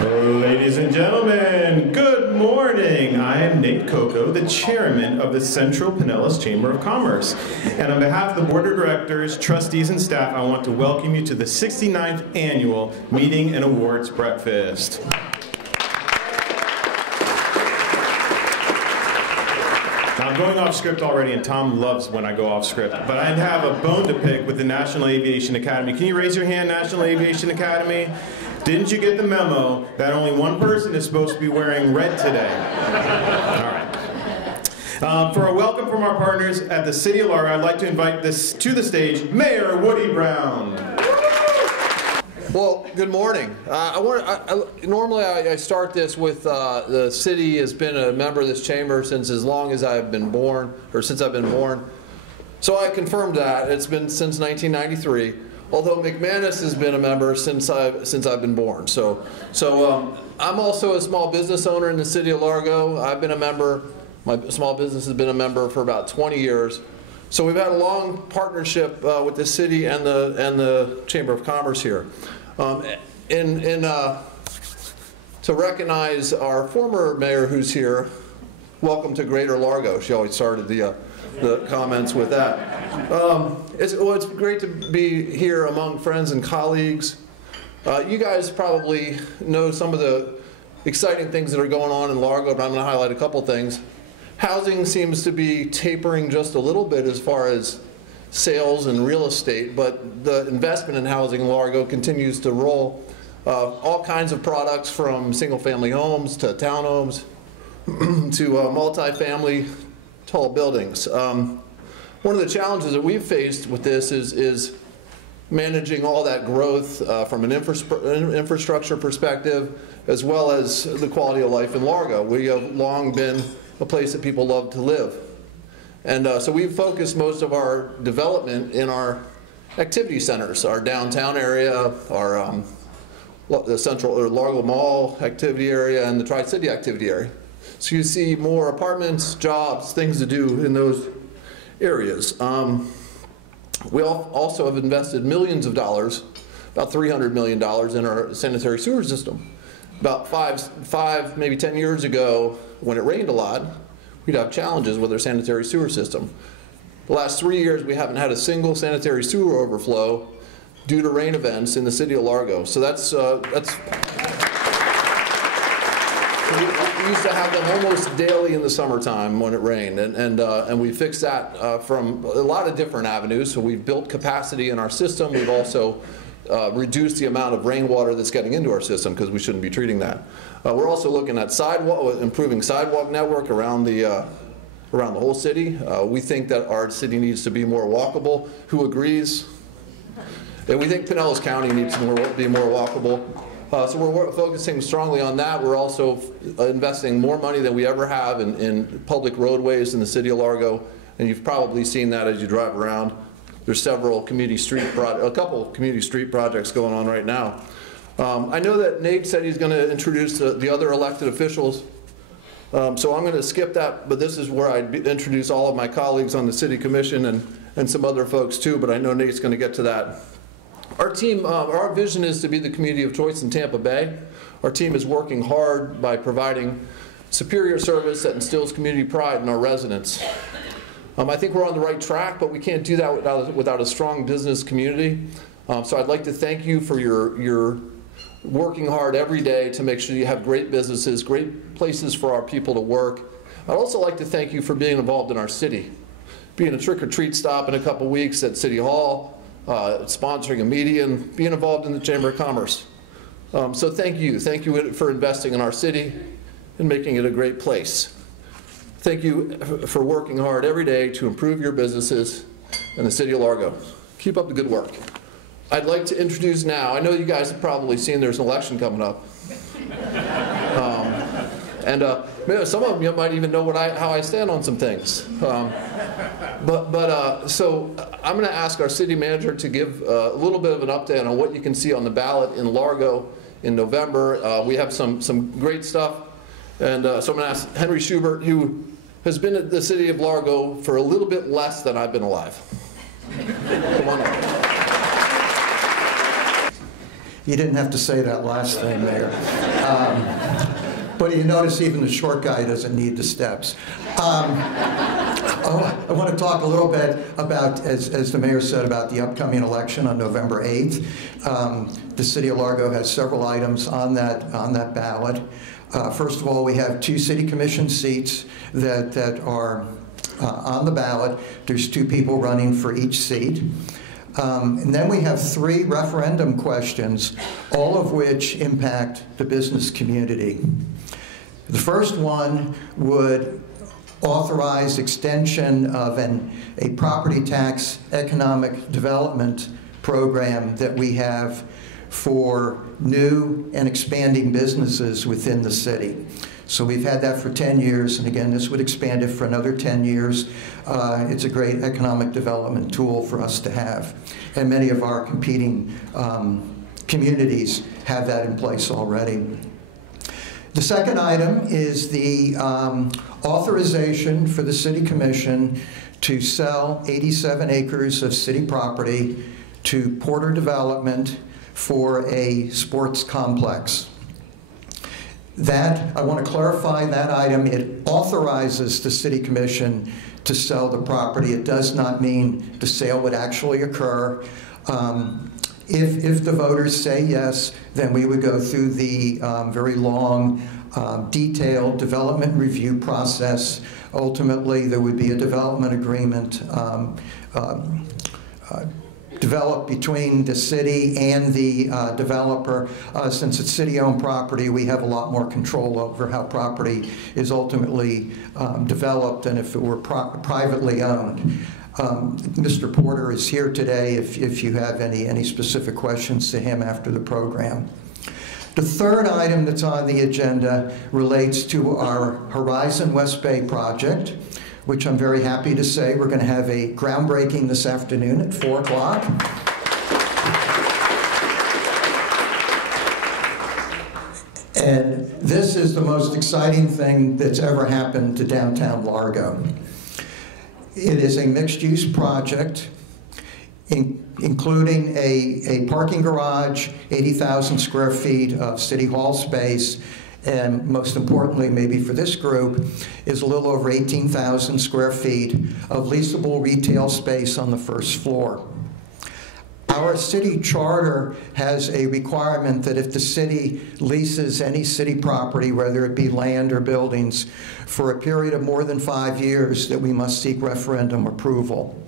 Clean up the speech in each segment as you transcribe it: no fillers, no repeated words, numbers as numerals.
Ladies and gentlemen, good morning. I am Nate Coco, the chairman of the Central Pinellas Chamber of Commerce. And on behalf of the board of directors, trustees, and staff, I want to welcome you to the 69th annual Meeting and Awards Breakfast. I'm going off script already, and Tom loves when I go off script, but I have a bone to pick with the National Aviation Academy. Can you raise your hand, National Aviation Academy? Didn't you get the memo that only one person is supposed to be wearing red today? All right. For a welcome from our partners at the City of Largo, I'd like to invite to the stage Mayor Woody Brown. Well, good morning. Normally I start this with the city has been a member of this chamber since as long as I've been born, or since I've been born. So I confirmed that. It's been since 1993. Although McManus has been a member since I've been born. So I'm also a small business owner in the City of Largo. I've been a member. My small business has been a member for about 20 years. So we've had a long partnership with the city and the Chamber of Commerce here. To recognize our former mayor who's here, welcome to Greater Largo. She always started the comments with that. It's great to be here among friends and colleagues. You guys probably know some of the exciting things that are going on in Largo, but I'm going to highlight a couple things. Housing seems to be tapering just a little bit as far as sales and real estate, but the investment in housing in Largo continues to roll. All kinds of products from single-family homes to townhomes to multi-family tall buildings. One of the challenges that we've faced with this is managing all that growth from an infrastructure perspective, as well as the quality of life in Largo. We have long been a place that people love to live. And so we've focused most of our development in our activity centers, our downtown area, our the Central or Largo Mall activity area, and the Tri-City activity area. So you see more apartments, jobs, things to do in those areas. We also have invested millions of dollars, about $300 million in our sanitary sewer system. About five, maybe 10 years ago, when it rained a lot, we'd have challenges with our sanitary sewer system. The last 3 years, we haven't had a single sanitary sewer overflow due to rain events in the City of Largo. So we used to have them almost daily in the summertime when it rained, and we fixed that from a lot of different avenues. So we've built capacity in our system. We've also reduced the amount of rainwater that's getting into our system because we shouldn't be treating that. We're also looking at improving sidewalk network around the whole city. We think that our city needs to be more walkable. Who agrees? And we think Pinellas County needs to be more walkable. So we're focusing strongly on that. We're also investing more money than we ever have in public roadways in the City of Largo, and you've probably seen that as you drive around. There's a couple community street projects going on right now. I know that Nate said he's going to introduce the other elected officials, so I'm going to skip that, but this is where I introduce all of my colleagues on the City Commission and some other folks too, but I know Nate's going to get to that. Our team, our vision is to be the community of choice in Tampa Bay. Our team is working hard by providing superior service that instills community pride in our residents. I think we're on the right track, but we can't do that without a strong business community. So I'd like to thank you for your working hard every day to make sure you have great businesses, great places for our people to work. I'd also like to thank you for being involved in our city, being a trick-or-treat stop in a couple weeks at City Hall, sponsoring a meeting, being involved in the Chamber of Commerce. So thank you for investing in our city and making it a great place. Thank you for working hard every day to improve your businesses in the City of Largo. Keep up the good work. I'd like to introduce now, I know you guys have probably seen there's an election coming up. Maybe some of you might even know how I stand on some things. So I'm going to ask our city manager to give a little bit of an update on what you can see on the ballot in Largo in November. We have some great stuff. And so I'm going to ask Henry Schubert, who has been at the City of Largo for a little bit less than I've been alive. Come on up. You didn't have to say that last thing, Mayor. But you notice even the short guy doesn't need the steps. I want to talk a little bit about, as the mayor said, about the upcoming election on November 8th. The City of Largo has several items on that ballot. First of all, we have 2 city commission seats that are on the ballot. There's 2 people running for each seat. And then we have 3 referendum questions, all of which impact the business community. The first one would authorize extension of a property tax economic development program that we have for new and expanding businesses within the city. So we've had that for 10 years, and again, this would expand it for another 10 years. It's a great economic development tool for us to have. And many of our competing communities have that in place already. The second item is the authorization for the City Commission to sell 87 acres of city property to Porter Development for a sports complex. That, I want to clarify that item, it authorizes the City Commission to sell the property. It does not mean the sale would actually occur. If the voters say yes, then we would go through the very long, detailed development review process. Ultimately, there would be a development agreement developed between the city and the developer. Since it's city-owned property, we have a lot more control over how property is ultimately developed than if it were privately owned. Mr. Porter is here today if you have any specific questions to him after the program. The third item that's on the agenda relates to our Horizon West Bay project, which I'm very happy to say we're going to have a groundbreaking this afternoon at 4 o'clock. And this is the most exciting thing that's ever happened to downtown Largo. It is a mixed-use project, including a parking garage, 80,000 square feet of City Hall space, and most importantly, maybe for this group, is a little over 18,000 square feet of leasable retail space on the first floor. Our city charter has a requirement that if the city leases any city property, whether it be land or buildings, for a period of more than 5 years, that we must seek referendum approval.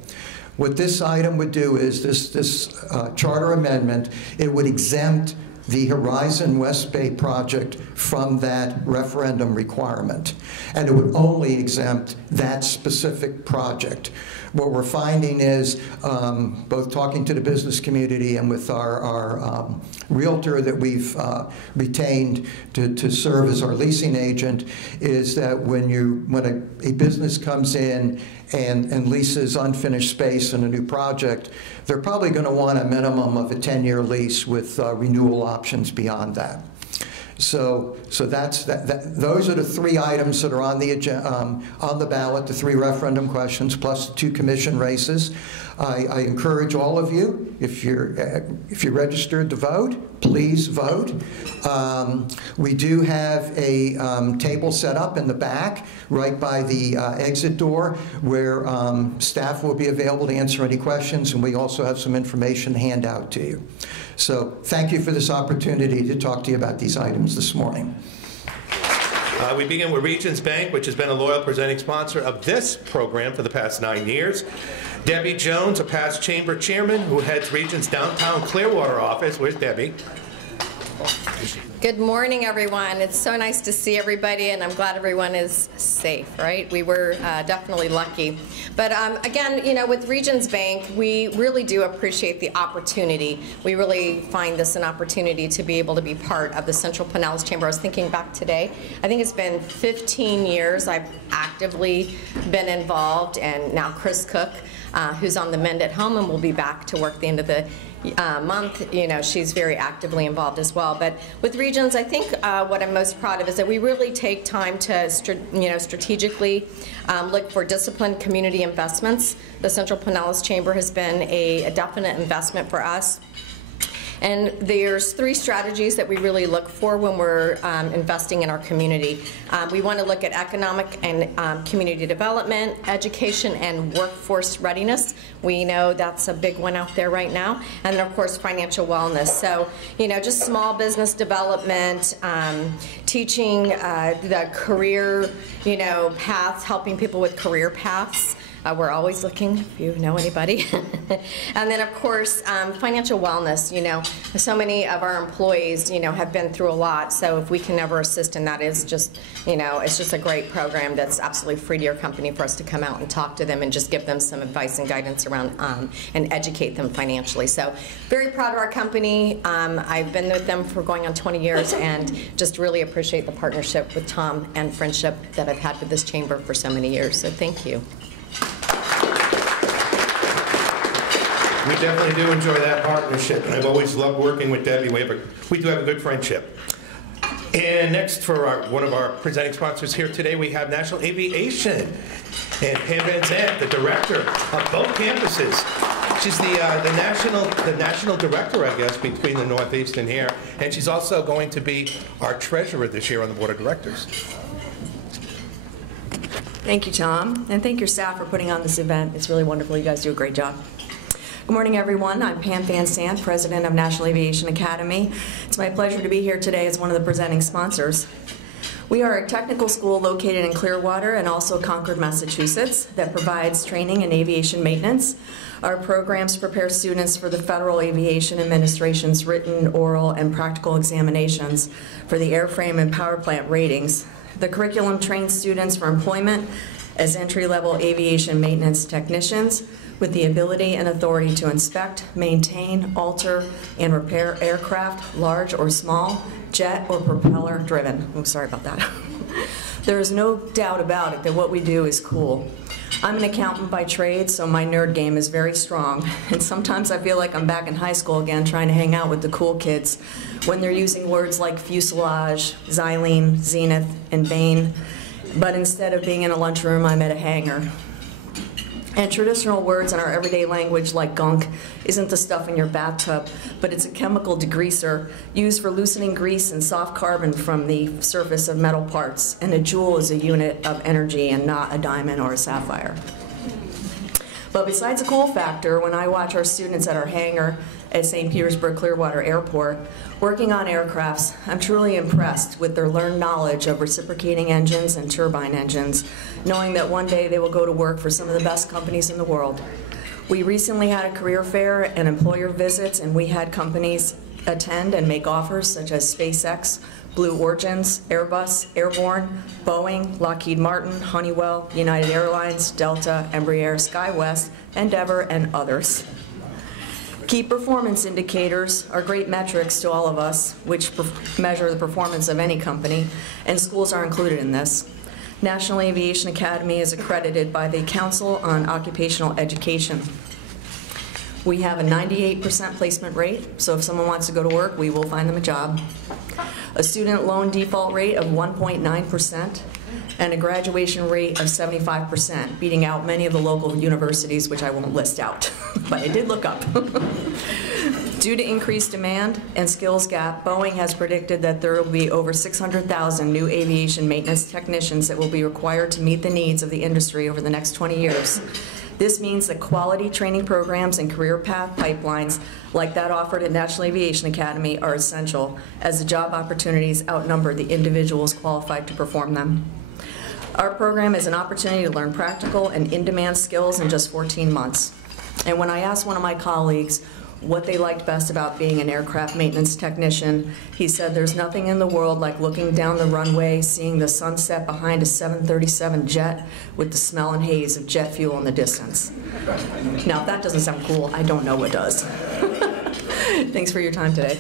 What this item would do is this charter amendment, it would exempt the Horizon West Bay project from that referendum requirement. And it would only exempt that specific project. What we're finding is, both talking to the business community and with our realtor that we've retained to serve as our leasing agent, is that when a business comes in and leases unfinished space in a new project, they're probably going to want a minimum of a 10-year lease with renewal options beyond that. So those are the 3 items that are on the agenda, on the ballot, the 3 referendum questions plus the 2 commission races. I encourage all of you, if you're registered to vote, please vote. We do have a table set up in the back, right by the exit door, where staff will be available to answer any questions, and we also have some information to hand out to you. So thank you for this opportunity to talk to you about these items this morning. We begin with Regions Bank, which has been a loyal presenting sponsor of this program for the past 9 years. Debbie Jones, a past chamber chairman who heads Regions Downtown Clearwater office. Where's Debbie? Good morning, everyone. It's so nice to see everybody, and I'm glad everyone is safe, right? We were definitely lucky. But again, you know, with Regions Bank, we really do appreciate the opportunity. We really find this an opportunity to be able to be part of the Central Pinellas Chamber. I was thinking back today, I think it's been 15 years I've actively been involved, and now Chris Cook, who's on the Mend at Home and will be back to work the end of the month, you know, she's very actively involved as well. But with Regions, I think what I'm most proud of is that we really take time to, strategically look for disciplined community investments. The Central Pinellas Chamber has been a definite investment for us. And there's 3 strategies that we really look for when we're investing in our community. We want to look at economic and community development, education, and workforce readiness. We know that's a big one out there right now. And then, of course, financial wellness. So, you know, just small business development, teaching the career, you know, paths, helping people with career paths. We're always looking, if you know anybody. And then, of course, financial wellness. You know, so many of our employees, you know, have been through a lot. So if we can ever assist in that, is just, you know, it's just a great program that's absolutely free to your company for us to come out and talk to them and just give them some advice and guidance around and educate them financially. So very proud of our company. I've been with them for going on 20 years and just really appreciate the partnership with Tom and friendship that I've had with this chamber for so many years. So thank you. We definitely do enjoy that partnership, and I've always loved working with Debbie. We do have a good friendship. And next, for one of our presenting sponsors here today, we have National Aviation, and Pam Van Zandt, the director of both campuses. She's the national director, I guess, between the Northeast and here, and she's also going to be our treasurer this year on the board of directors. Thank you, Tom, and thank your staff for putting on this event. It's really wonderful. You guys do a great job. Good morning, everyone. I'm Pam Van Zandt, president of National Aviation Academy. It's my pleasure to be here today as one of the presenting sponsors. We are a technical school located in Clearwater and also Concord, Massachusetts, that provides training in aviation maintenance. Our programs prepare students for the Federal Aviation Administration's written, oral, and practical examinations for the airframe and power plant ratings. The curriculum trains students for employment as entry-level aviation maintenance technicians with the ability and authority to inspect, maintain, alter, and repair aircraft, large or small, jet or propeller driven. Oh, sorry about that. There is no doubt about it that what we do is cool. I'm an accountant by trade, so my nerd game is very strong. And sometimes I feel like I'm back in high school again trying to hang out with the cool kids when they're using words like fuselage, xylene, zenith, and bane. But instead of being in a lunchroom, I'm at a hangar. And traditional words in our everyday language like gunk isn't the stuff in your bathtub, but it's a chemical degreaser used for loosening grease and soft carbon from the surface of metal parts. And a joule is a unit of energy and not a diamond or a sapphire. But besides the cool factor, when I watch our students at our hangar at St. Petersburg Clearwater Airport working on aircrafts, I'm truly impressed with their learned knowledge of reciprocating engines and turbine engines, knowing that one day they will go to work for some of the best companies in the world. We recently had a career fair and employer visits, and we had companies attend and make offers such as SpaceX, Blue Origins, Airbus, Airborne, Boeing, Lockheed Martin, Honeywell, United Airlines, Delta, Embraer, SkyWest, Endeavor, and others. Key performance indicators are great metrics to all of us, which measure the performance of any company, and schools are included in this. National Aviation Academy is accredited by the Council on Occupational Education. We have a 98% placement rate, so if someone wants to go to work, we will find them a job. A student loan default rate of 1.9%, and a graduation rate of 75%, beating out many of the local universities, which I won't list out, but I did look up. Due to increased demand and skills gap, Boeing has predicted that there will be over 600,000 new aviation maintenance technicians that will be required to meet the needs of the industry over the next 20 years. This means that quality training programs and career path pipelines like that offered at National Aviation Academy are essential, as the job opportunities outnumber the individuals qualified to perform them. Our program is an opportunity to learn practical and in-demand skills in just 14 months. And when I asked one of my colleagues what they liked best about being an aircraft maintenance technician, he said there's nothing in the world like looking down the runway, seeing the sunset behind a 737 jet with the smell and haze of jet fuel in the distance. Now, if that doesn't sound cool, I don't know what does. Thanks for your time today.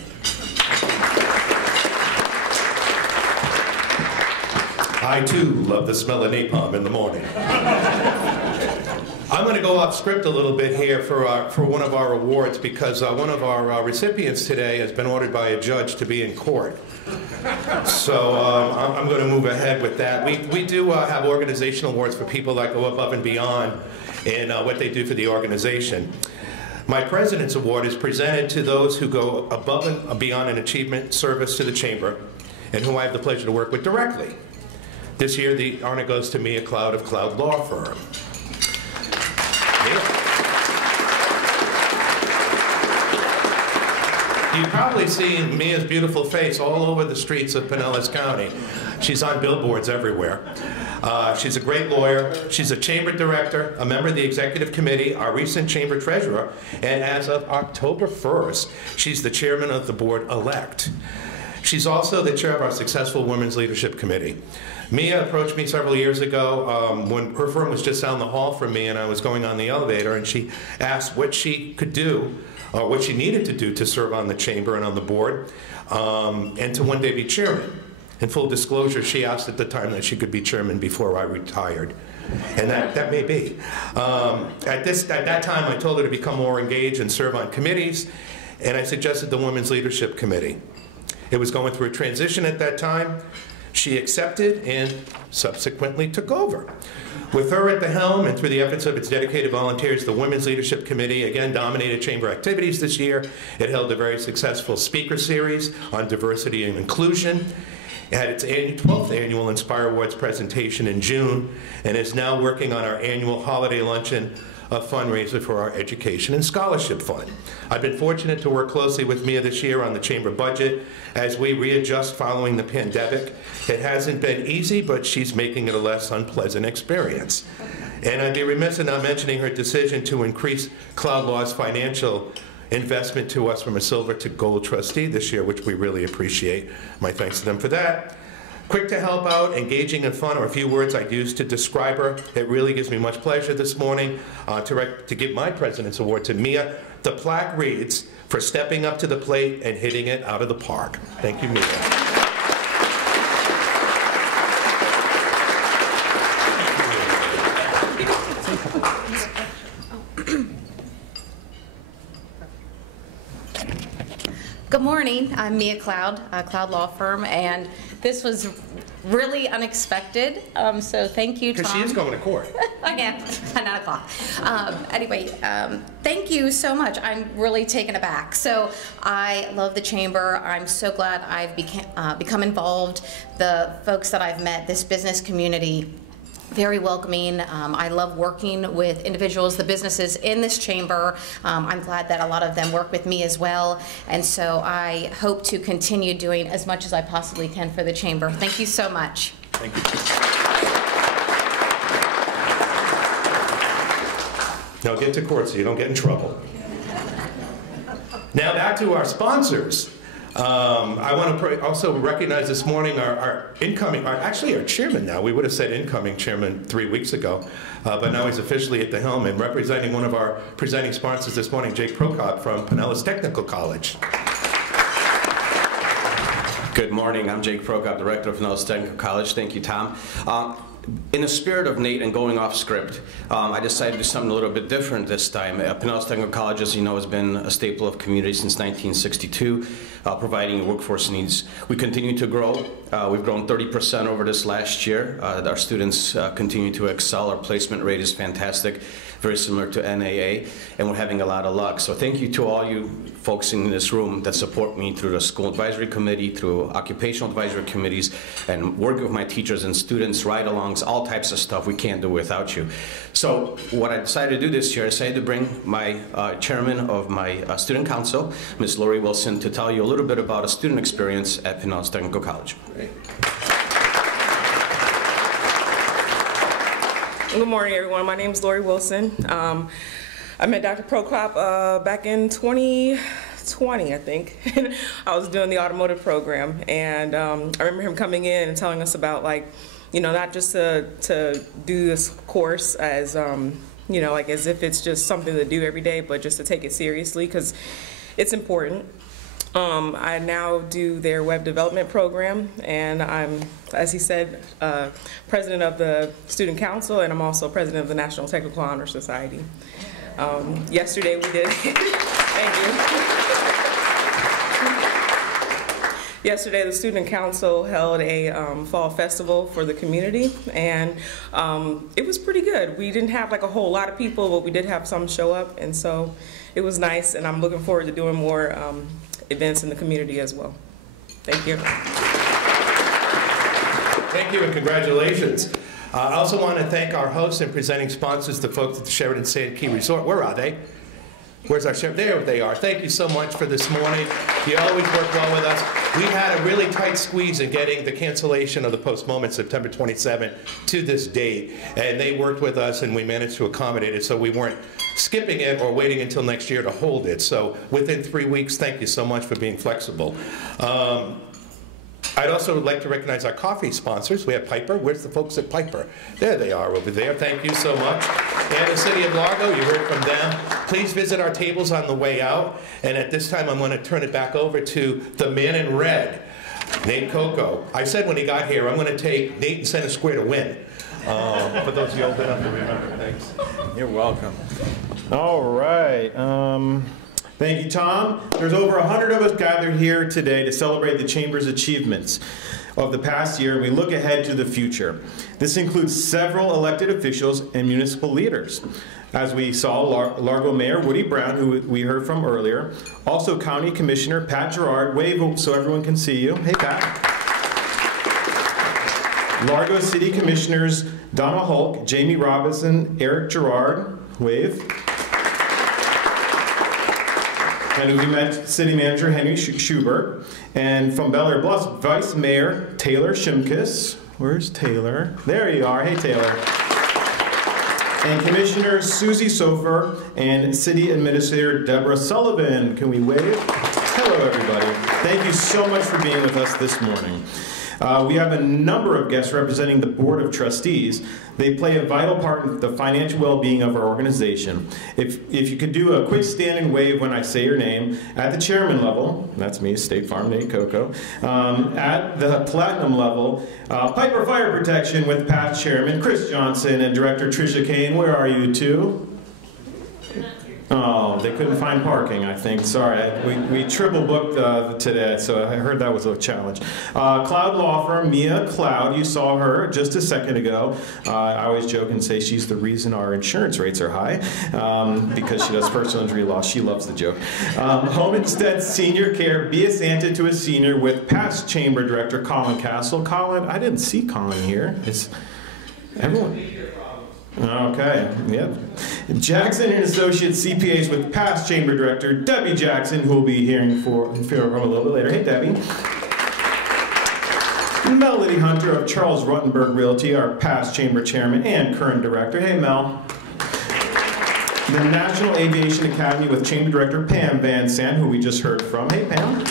I, too, love the smell of napalm in the morning. I'm going to go off script a little bit here for one of our awards, because one of our recipients today has been ordered by a judge to be in court. So I'm going to move ahead with that. We do have organizational awards for people that go above and beyond in what they do for the organization. My President's Award is presented to those who go above and beyond an achievement service to the Chamber and who I have the pleasure to work with directly. This year, the honor goes to Mia Cloud of Cloud Law Firm. You've probably seen Mia's beautiful face all over the streets of Pinellas County. She's on billboards everywhere. She's a great lawyer. She's a chamber director, a member of the executive committee, our recent chamber treasurer, and as of October 1st, she's the chairman of the board-elect. She's also the chair of our successful Women's Leadership Committee. Mia approached me several years ago when her firm was just down the hall from me and I was going on the elevator, and she asked what she could do, or what she needed to do to serve on the chamber and on the board, and to one day be chairman. In full disclosure, she asked at the time that she could be chairman before I retired. And that may be. At that time, I told her to become more engaged and serve on committees, and I suggested the Women's Leadership Committee. It was going through a transition at that time. She accepted and subsequently took over. With her at the helm and through the efforts of its dedicated volunteers, the Women's Leadership Committee again dominated chamber activities this year. It held a very successful speaker series on diversity and inclusion. It had its 12th annual Inspire Awards presentation in June and is now working on our annual holiday luncheon, a fundraiser for our education and scholarship fund. I've been fortunate to work closely with Mia this year on the chamber budget as we readjust following the pandemic. It hasn't been easy, but she's making it a less unpleasant experience. And I'd be remiss in not mentioning her decision to increase Cloud Law's financial investment to us from a silver to gold trustee this year, which we really appreciate. My thanks to them for that. Quick to help out, engaging and fun are a few words I'd use to describe her. It really gives me much pleasure this morning to give my President's Award to Mia. The plaque reads, for stepping up to the plate and hitting it out of the park. Thank you, Mia. Good morning. I'm Mia Cloud, Cloud Law Firm, and this was really unexpected, so thank you, Tom. Because she is going to court. I am, at 9 o'clock. Anyway, thank you so much. I'm really taken aback. So I love the chamber. I'm so glad I've become involved. The folks that I've met, this business community, very welcoming. I love working with individuals, the businesses in this chamber. I'm glad that a lot of them work with me as well. And so I hope to continue doing as much as I possibly can for the chamber. Thank you so much. Thank you. Now get to court so you don't get in trouble. Now back to our sponsors. I want to also recognize this morning our chairman now. We would have said incoming chairman 3 weeks ago, but now he's officially at the helm and representing one of our presenting sponsors this morning, Jake Prokop from Pinellas Technical College. Good morning. I'm Jake Prokop, Director of Pinellas Technical College. Thank you, Tom. In the spirit of Nate and going off script, I decided to do something a little bit different this time. Pinellas Technical College, as you know, has been a staple of community since 1962, providing workforce needs. We continue to grow. We've grown 30% over this last year. Our students continue to excel. Our placement rate is fantastic, very similar to NAA, and we're having a lot of luck. So thank you to all you folks in this room that support me through the school advisory committee, through occupational advisory committees, and working with my teachers and students, ride-alongs, all types of stuff we can't do without you. So what I decided to do this year, I decided to bring my chairman of my student council, Ms. Lori Wilson, to tell you a little bit about a student experience at Pinellas Technical College. Great. Good morning, everyone. My name is Lori Wilson. I met Dr. Prokop back in 2020, I think. I was doing the automotive program, and I remember him coming in and telling us about, like, you know, not just to do this course as, you know, like as if it's just something to do every day, but just to take it seriously, because it's important. I now do their web development program, and I'm, as he said, president of the student council, and I'm also president of the National Technical Honor Society. Yesterday we did, thank you. Yesterday, the Student Council held a fall festival for the community, and it was pretty good. We didn't have like a whole lot of people, but we did have some show up, and so it was nice, and I'm looking forward to doing more events in the community as well. Thank you. Thank you and congratulations. I also want to thank our hosts and presenting sponsors, the folks at the Sheraton Sand Key Resort. Where are they? Where's our Sheraton? There they are. Thank you so much for this morning. You always work well with us. We had a really tight squeeze in getting the cancellation of the postponement September 27th to this date, and they worked with us and we managed to accommodate it so we weren't skipping it or waiting until next year to hold it. So within 3 weeks, thank you so much for being flexible. I'd also like to recognize our coffee sponsors. We have Piper. Where's the folks at Piper? There they are over there. Thank you so much. And the City of Largo, you heard from them. Please visit our tables on the way out. And at this time, I'm going to turn it back over to the man in red, Nate Coco. I said when he got here, I'm going to take Nate and Center Square to win. For those of you old enough to remember. Thanks. You're welcome. All right. Thank you, Tom. There's over 100 of us gathered here today to celebrate the Chamber's achievements of the past year, and we look ahead to the future. This includes several elected officials and municipal leaders. As we saw, Largo Mayor Woody Brown, who we heard from earlier, also County Commissioner Pat Gerard. Wave so everyone can see you. Hey, Pat. Largo City Commissioners Donna Hulk, Jamie Robinson, Eric Gerard. Wave. And we met City Manager Henry Schubert. And from Bel Air Bluffs, Vice Mayor Taylor Shimkus. Where's Taylor? There you are. Hey, Taylor. And Commissioner Susie Sofer and City Administrator Deborah Sullivan. Can we wave? Hello, everybody. Thank you so much for being with us this morning. We have a number of guests representing the Board of Trustees. They play a vital part in the financial well-being of our organization. If you could do a quick standing wave when I say your name, at the chairman level, that's me, State Farm, Nate Coco, at the platinum level, Piper Fire Protection with past chairman Chris Johnson and Director Tricia Kane. Where are you two? Oh, they couldn't find parking, I think. Sorry, we triple booked today, so I heard that was a challenge. Cloud Law Firm, Mia Cloud, you saw her just a second ago. I always joke and say she's the reason our insurance rates are high, because she does personal injury law. She loves the joke. Home Instead Senior Care, be a Santa to a Senior with past Chamber Director Colin Castle. Colin, I didn't see Colin here. Is everyone? Okay, yep. Jackson and Associates CPAs with past Chamber Director Debbie Jackson, who we'll be hearing from a little bit later. Hey, Debbie. Melody Hunter of Charles Ruttenberg Realty, our past Chamber Chairman and current Director. Hey, Mel. The National Aviation Academy with Chamber Director Pam Van Sant, who we just heard from. Hey, Pam.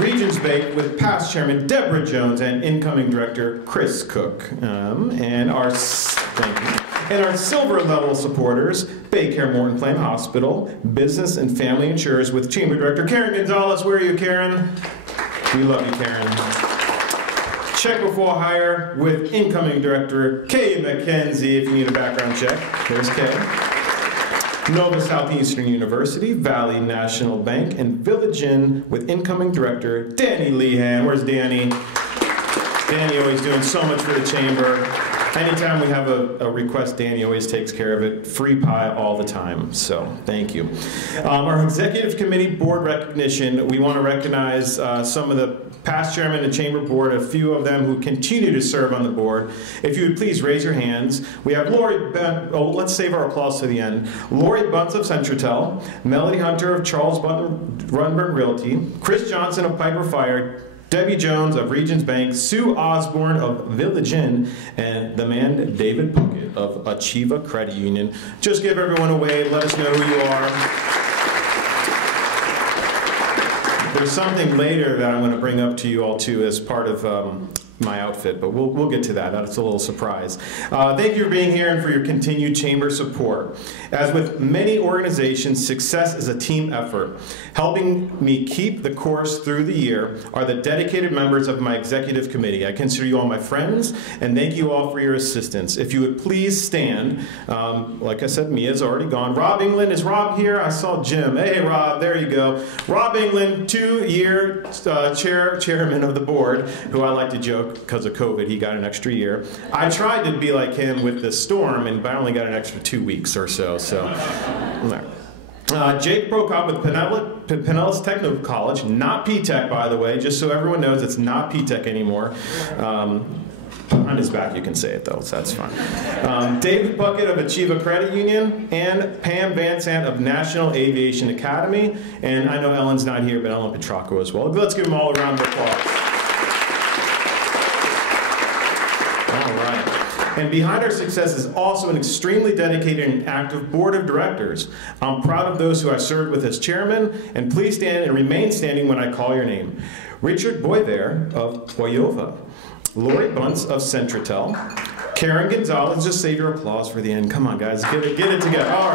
Regions Bank with past Chairman Deborah Jones and incoming Director Chris Cook. And our silver level supporters, Baycare Morton Plain Hospital, Business and Family Insurers with Chamber Director Karen Gonzalez. Where are you, Karen? We love you, Karen. Check Before Hire with incoming Director Kay McKenzie, if you need a background check. There's Kay. Nova Southeastern University, Valley National Bank, and Village Inn with incoming Director Danny Lehan. Where's Danny? Danny always doing so much for the Chamber. Anytime we have a request, Danny always takes care of it. Free pie all the time, so thank you. Our Executive Committee Board recognition, we want to recognize some of the past chairman of the Chamber Board, a few of them who continue to serve on the board. If you would please raise your hands. We have let's save our applause to the end. Lori Bunce of Centratel, Melody Hunter of Charles Ruttenberg Realty, Chris Johnson of Piper Fire, Debbie Jones of Regions Bank, Sue Osborne of Village Inn, and the man David Puckett of Achieva Credit Union. Just give everyone a wave. Let us know who you are. There's something later that I'm going to bring up to you all too as part of my outfit, but we'll get to that. That's a little surprise. Thank you for being here and for your continued chamber support. As with many organizations, success is a team effort. Helping me keep the course through the year are the dedicated members of my executive committee. I consider you all my friends, and thank you all for your assistance. If you would please stand. Like I said, Mia's already gone. Rob England, is Rob here? I saw Jim. Hey, Rob, there you go. Rob England, 2-year chairman of the board, who I like to joke, because of COVID, he got an extra year. I tried to be like him with the storm, and I only got an extra 2 weeks or so. Jake Prokop with Pinellas Technical College, not P-Tech, by the way, just so everyone knows it's not P-Tech anymore. Behind his back, you can say it, though, so that's fine. David Puckett of Achieva Credit Union, and Pam Van Sant of National Aviation Academy. And I know Ellen's not here, but Ellen Petracco as well. Let's give them all a round of applause. All right. And behind our success is also an extremely dedicated and active board of directors. I'm proud of those who I served with as chairman, and please stand and remain standing when I call your name. Richard Boisvert of Oyova, Lori Bunce of Centratel, Karen Gonzalez, just save your applause for the end. Come on, guys, get it together. All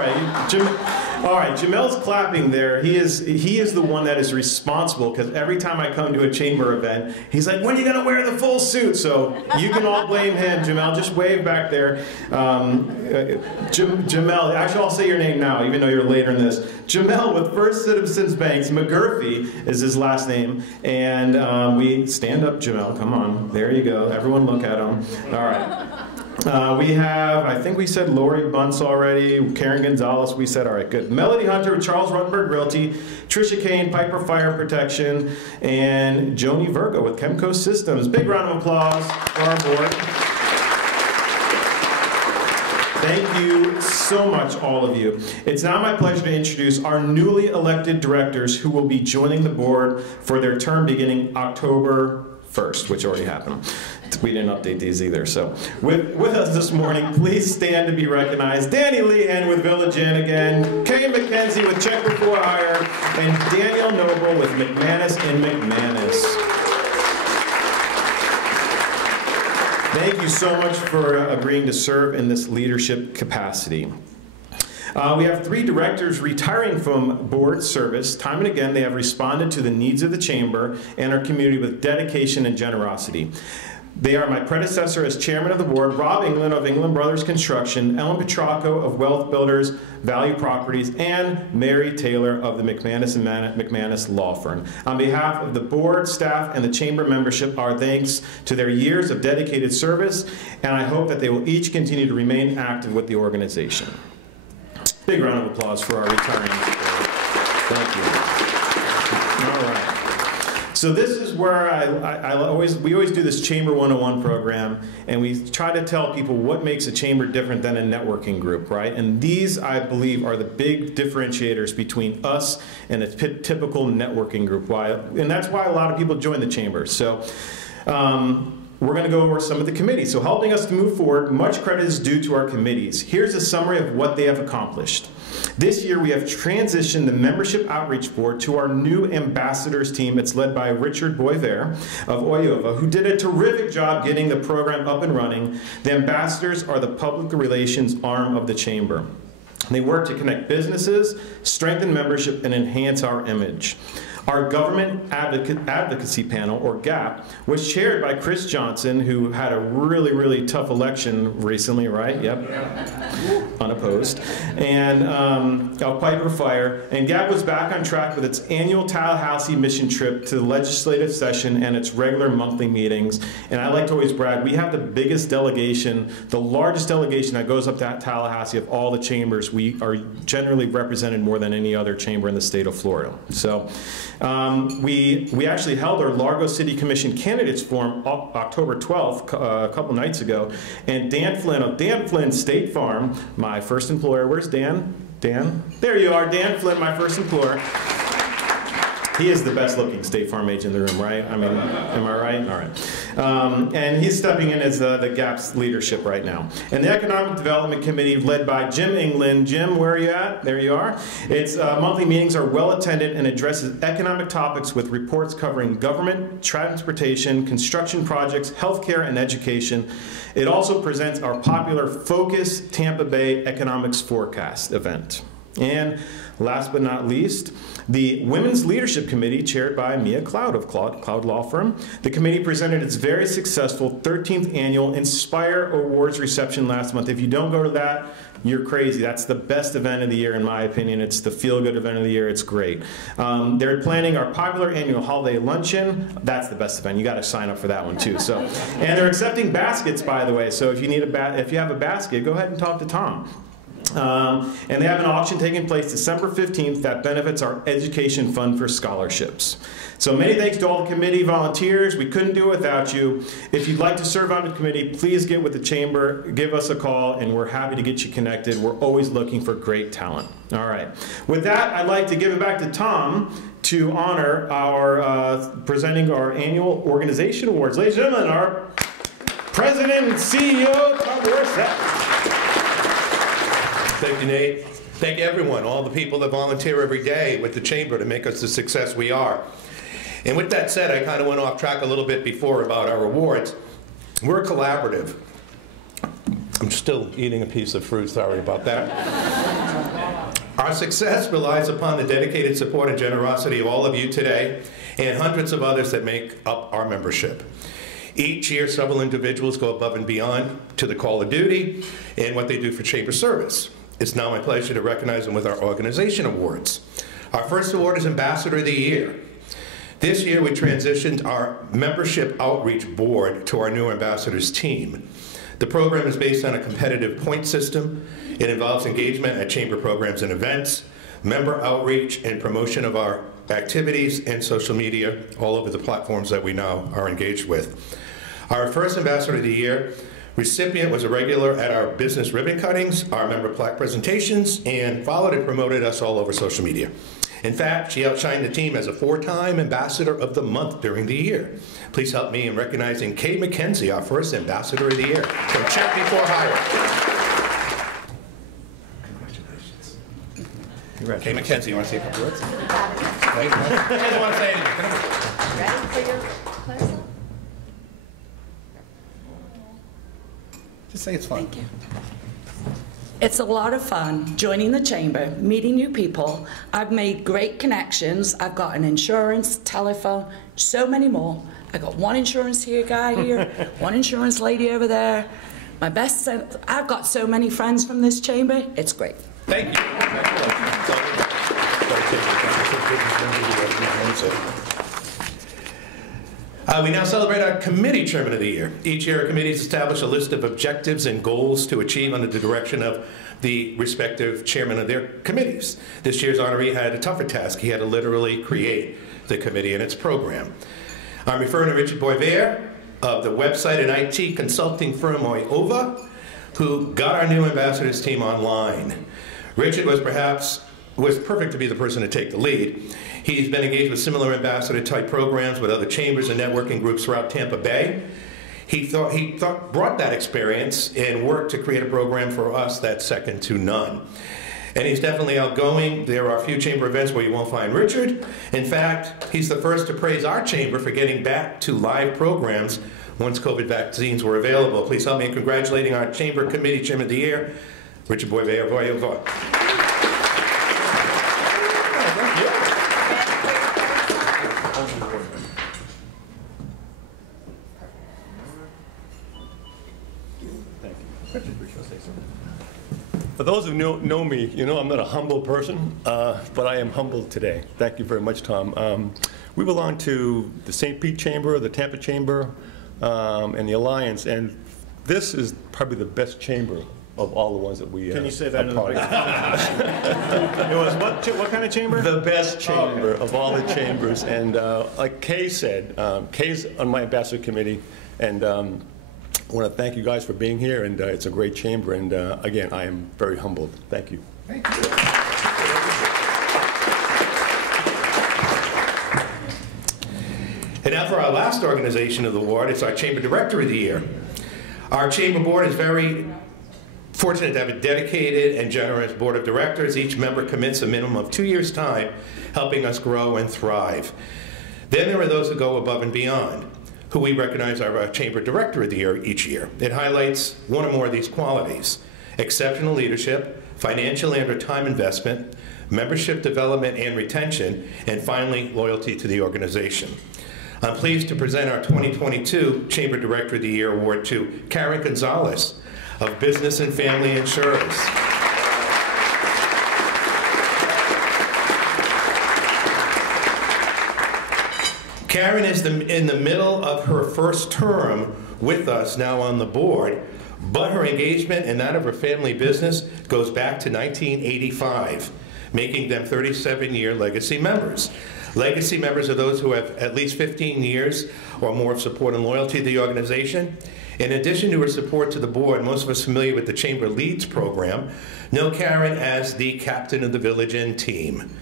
right, Jamel's clapping there. He is the one that is responsible, because every time I come to a chamber event, he's like, when are you going to wear the full suit? So you can all blame him. Jamel, just wave back there. Jamel, actually I'll say your name now, even though you're later in this. Jamel with First Citizens Banks, McGurphy is his last name. And we stand up, Jamel, come on. There you go. Everyone look at him. All right. We have, I think we said Lori Bunce already, Karen Gonzalez, we said, all right, good. Melody Hunter with Charles Ruttenberg Realty, Tricia Kane, Piper Fire Protection, and Joni Virgo with Chemco Systems. Big round of applause for our board. Thank you so much, all of you. It's now my pleasure to introduce our newly elected directors who will be joining the board for their term beginning October 1st, which already happened. We didn't update these either. So with us this morning, please stand to be recognized. Danny Lehan with Village Inn again, Kay McKenzie with Check Before Hire, and Danielle Noble with McManus & McManus. Thank you so much for agreeing to serve in this leadership capacity. We have 3 directors retiring from board service. Time and again, they have responded to the needs of the chamber and our community with dedication and generosity. They are my predecessor as chairman of the board, Rob England of England Brothers Construction, Ellen Petracco of Wealth Builders, Value Properties, and Mary Taylor of the McManus & McManus Law Firm. On behalf of the board, staff, and the chamber membership, our thanks to their years of dedicated service, and I hope that they will each continue to remain active with the organization. Big round of applause for our retiring board. Thank you. All right. So this is where we always do this Chamber 101 program, and we try to tell people what makes a chamber different than a networking group, right? And these, I believe, are the big differentiators between us and a typical networking group. And that's why a lot of people join the chamber. So we're going to go over some of the committees. So helping us to move forward, much credit is due to our committees. Here's a summary of what they have accomplished. This year we have transitioned the Membership Outreach Board to our new ambassadors team. It's led by Richard Boisvert of Oyova, who did a terrific job getting the program up and running. The ambassadors are the public relations arm of the chamber. They work to connect businesses, strengthen membership, and enhance our image. Our Government Advocacy Panel, or GAP, was chaired by Chris Johnson, who had a really, really tough election recently, right? Yep. Unopposed. And Piper Fire. And GAP was back on track with its annual Tallahassee mission trip to the legislative session and its regular monthly meetings. And I like to always brag, we have the biggest delegation, the largest delegation that goes up to Tallahassee of all the chambers. We are generally represented more than any other chamber in the state of Florida. So we actually held our Largo City Commission Candidates Forum October 12th, a couple nights ago, and Dan Flynn of Dan Flynn State Farm, my first employer. Where's Dan? Dan? There you are, Dan Flynn, my first employer. He is the best looking State Farm agent in the room, right? I mean, am I right? All right. And he's stepping in as the GAP's leadership right now. And the Economic Development Committee, led by Jim England. Jim, where are you at? There you are. Its monthly meetings are well attended and addresses economic topics with reports covering government, transportation, construction projects, healthcare, and education. It also presents our popular Focus Tampa Bay Economics Forecast event. And last but not least, the Women's Leadership Committee, chaired by Mia Cloud of Cloud Law Firm. The committee presented its very successful 13th annual Inspire Awards reception last month. If you don't go to that, you're crazy. That's the best event of the year, in my opinion. It's the feel-good event of the year. It's great. They're planning our popular annual holiday luncheon. That's the best event. You got to sign up for that one too. So, and they're accepting baskets, by the way. So if you need if you have a basket, go ahead and talk to Tom. And they have an auction taking place December 15th that benefits our education fund for scholarships. So many thanks to all the committee volunteers. We couldn't do it without you. If you'd like to serve on the committee, please get with the chamber, give us a call, and we're happy to get you connected. We're always looking for great talent. All right. With that, I'd like to give it back to Tom to honor our presenting our annual organization awards. Ladies and gentlemen, our President and CEO, Tom Dorsett. Thank you, Nate. Thank you, everyone, all the people that volunteer every day with the Chamber to make us the success we are. And with that said, I kind of went off track a little bit before about our awards. We're a collaborative. I'm still eating a piece of fruit, sorry about that. Our success relies upon the dedicated support and generosity of all of you today and hundreds of others that make up our membership. Each year, several individuals go above and beyond to the call of duty and what they do for Chamber service. It's now my pleasure to recognize them with our organization awards. Our first award is Ambassador of the Year. This year, we transitioned our membership outreach board to our new ambassadors team. The program is based on a competitive point system. It involves engagement at Chamber programs and events, member outreach, and promotion of our activities and social media all over the platforms that we now are engaged with. Our first Ambassador of the Year recipient was a regular at our business ribbon cuttings, our member plaque presentations, and followed and promoted us all over social media. In fact, she outshined the team as a 4-time Ambassador of the Month during the year. Please help me in recognizing Kay McKenzie, our first Ambassador of the Year from Check Before Hire. Congratulations. Kay McKenzie, you want to say a couple words? You guys want to say anything? Ready for your close-up? Just say it's fun. Thank you. It's a lot of fun joining the Chamber, meeting new people. I've made great connections. I've got an insurance, telephone, so many more. I got one insurance guy here, one insurance lady over there. My best, I've got so many friends from this Chamber. It's great. Thank you. We now celebrate our Committee Chairman of the Year. Each year, our committees establish a list of objectives and goals to achieve under the direction of the respective chairman of their committees. This year's honoree had a tougher task. He had to literally create the committee and its program. I'm referring to Richard Boisvert of the website and IT consulting firm Oyova, who got our new ambassadors team online. Richard was perfect to be the person to take the lead. He's been engaged with similar ambassador-type programs with other chambers and networking groups throughout Tampa Bay. He brought that experience and worked to create a program for us that's second to none. And he's definitely outgoing. There are a few chamber events where you won't find Richard. In fact, he's the first to praise our chamber for getting back to live programs once COVID vaccines were available. Please help me in congratulating our Chamber Committee Chairman of the Year, Richard Boisvert. For those who know me, you know I'm not a humble person, but I am humbled today. Thank you very much, Tom. We belong to the St. Pete Chamber, the Tampa Chamber, and the Alliance, and this is probably the best chamber of all the ones that we Can you say that in the part of? It was what kind of chamber? The best chamber of all the chambers, and like Kay said, Kay's on my ambassador committee, and I want to thank you guys for being here, and it's a great chamber, and again, I am very humbled. Thank you. Thank you. for our last organization of the award, it's our Chamber Director of the Year. Our Chamber Board is very fortunate to have a dedicated and generous Board of Directors. Each member commits a minimum of 2 years' time helping us grow and thrive. Then there are those who go above and beyond, who we recognize are our Chamber Director of the Year each year. It highlights one or more of these qualities: exceptional leadership, financial and or time investment, membership development and retention, and finally, loyalty to the organization. I'm pleased to present our 2022 Chamber Director of the Year Award to Karen Gonzalez of Business and Family Insurance. Karen is in the middle of her first term with us now on the board, but her engagement and that of her family business goes back to 1985, making them 37-year legacy members. Legacy members are those who have at least 15 years or more of support and loyalty to the organization. In addition to her support to the board, most of us familiar with the Chamber Leads program know Karen as the captain of the Village Inn team.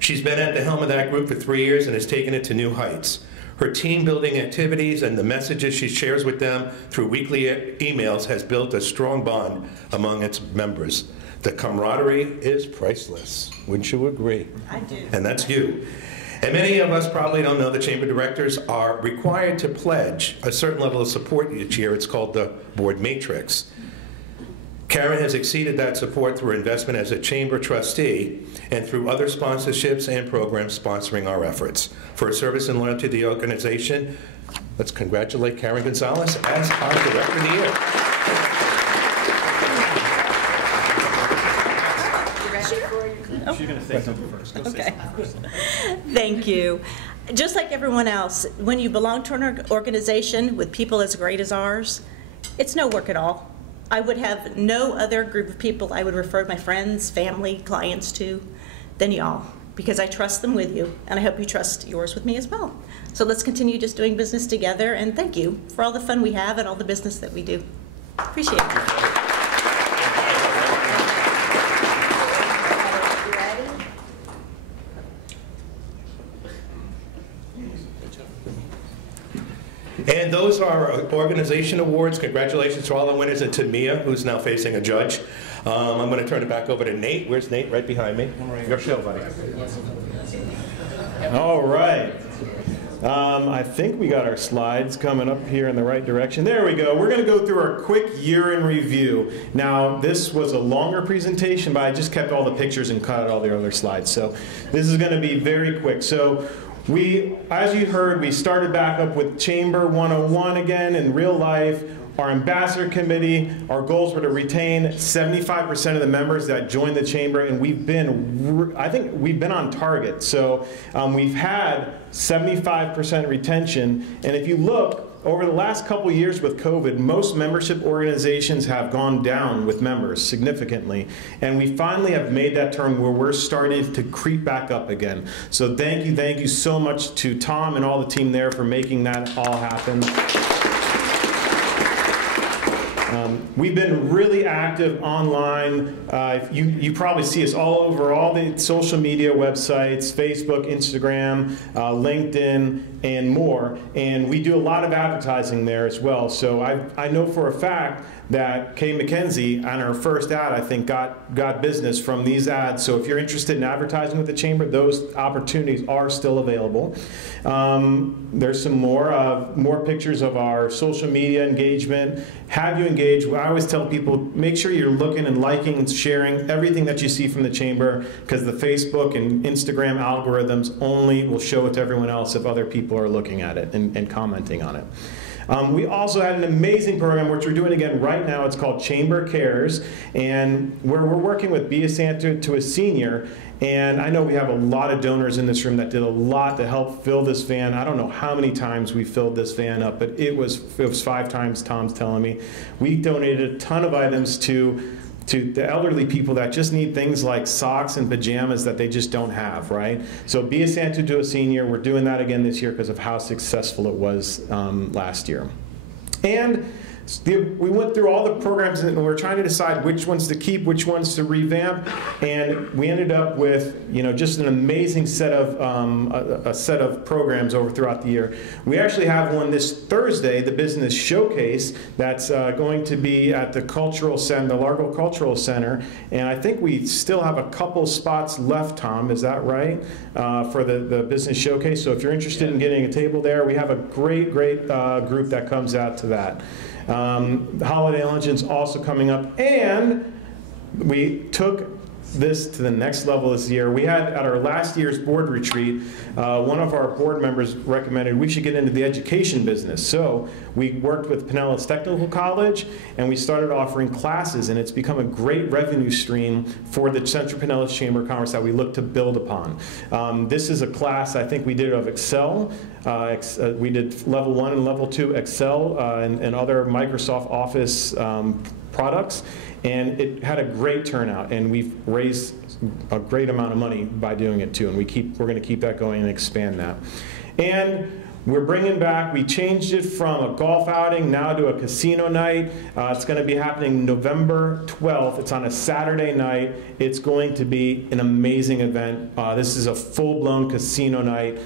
She's been at the helm of that group for 3 years and has taken it to new heights. Her team-building activities and the messages she shares with them through weekly emails has built a strong bond among its members. The camaraderie is priceless. Wouldn't you agree? I do. And that's you. And many of us probably don't know the Chamber Directors are required to pledge a certain level of support each year. It's called the Board Matrix. Karen has exceeded that support through her investment as a Chamber trustee and through other sponsorships and programs sponsoring our efforts. For her service and loyalty to the organization, let's congratulate Karen Gonzalez as our Director of the Year. She's going to say something first. Okay. Thank you. Just like everyone else, when you belong to an organization with people as great as ours, it's no work at all. I would have no other group of people I would refer my friends, family, clients to than y'all, because I trust them with you, and I hope you trust yours with me as well. So let's continue just doing business together, and thank you for all the fun we have and all the business that we do. Appreciate it. And those are our organization awards. Congratulations to all the winners and to Mia, who's now facing a judge. I'm going to turn it back over to Nate. Where's Nate? Right behind me. Your show, buddy. All right. I think we got our slides coming up here in the right direction. There we go. We're going to go through our quick year in review. Now, this was a longer presentation, but I just kept all the pictures and cut out all the other slides. So this is going to be very quick. So as you heard, we started back up with Chamber 101 again in real life. Our ambassador committee, our goals were to retain 75% of the members that joined the chamber, and I think we've been on target. So we've had 75% retention, and if you look, over the last couple years with COVID, most membership organizations have gone down with members significantly. And we finally have made that turn where we're starting to creep back up again. So thank you so much to Tom and all the team there for making that all happen. We've been really active online. You probably see us all over all the social media websites, Facebook, Instagram, LinkedIn, and more. And we do a lot of advertising there as well. So I know for a fact that Kay McKenzie, on her first ad, I think got business from these ads. So if you're interested in advertising with the Chamber, those opportunities are still available. There's some more pictures of our social media engagement. Have you engaged? I always tell people, make sure you're looking and liking and sharing everything that you see from the Chamber, because the Facebook and Instagram algorithms only will show it to everyone else if other people are looking at it and commenting on it. We also had an amazing program, which we're doing again right now. It's called Chamber Cares, and where we're working with Be a Santa to a Senior. And I know we have a lot of donors in this room that did a lot to help fill this van. I don't know how many times we filled this van up, but it was 5 times, Tom's telling me. We donated a ton of items to the elderly people that just need things like socks and pajamas that they just don't have, right? So Be a Santa to a Senior. We're doing that again this year because of how successful it was last year. And We went through all the programs and we were trying to decide which ones to keep, which ones to revamp, and we ended up with just an amazing set of a set of programs throughout the year. We actually have one this Thursday, the Business Showcase, that's going to be at the Cultural Center, the Largo Cultural Center, and I think we still have a couple spots left, Tom, is that right, for the Business Showcase? So if you're interested in getting a table there, we have a great group that comes out to that. The holiday luncheon's also coming up, and we took this to the next level this year. We had, at our last year's board retreat, one of our board members recommended we should get into the education business. So we worked with Pinellas Technical College, and we started offering classes, and it's become a great revenue stream for the Central Pinellas Chamber of Commerce that we look to build upon. This is a class I think we did of Excel. We did level 1 and level 2 Excel and other Microsoft Office products, and it had a great turnout, and we've raised a great amount of money by doing it too, and we're going to keep that going and expand that. And we're bringing back, we changed it from a golf outing now to a casino night. It's going to be happening November 12th. It's on a Saturday night. It's going to be an amazing event. This is a full-blown casino night.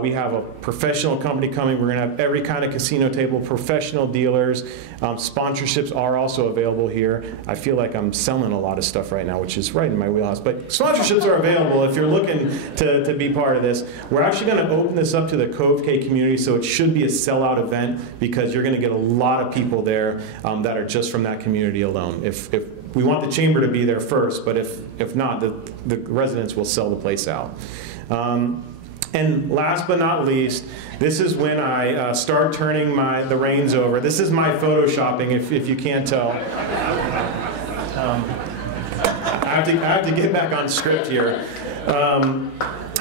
We have a professional company coming. We're going to have every kind of casino table, professional dealers. Sponsorships are also available here. I feel like I'm selling a lot of stuff right now, which is right in my wheelhouse. But sponsorships are available if you're looking to be part of this. We're actually going to open this up to the Cove K community, so it should be a sellout event because you're going to get a lot of people there that are just from that community alone. If we want the chamber to be there first, but if not, the residents will sell the place out. And last but not least, this is when I start turning the reins over. This is my photoshopping, if you can't tell. I have to get back on script here.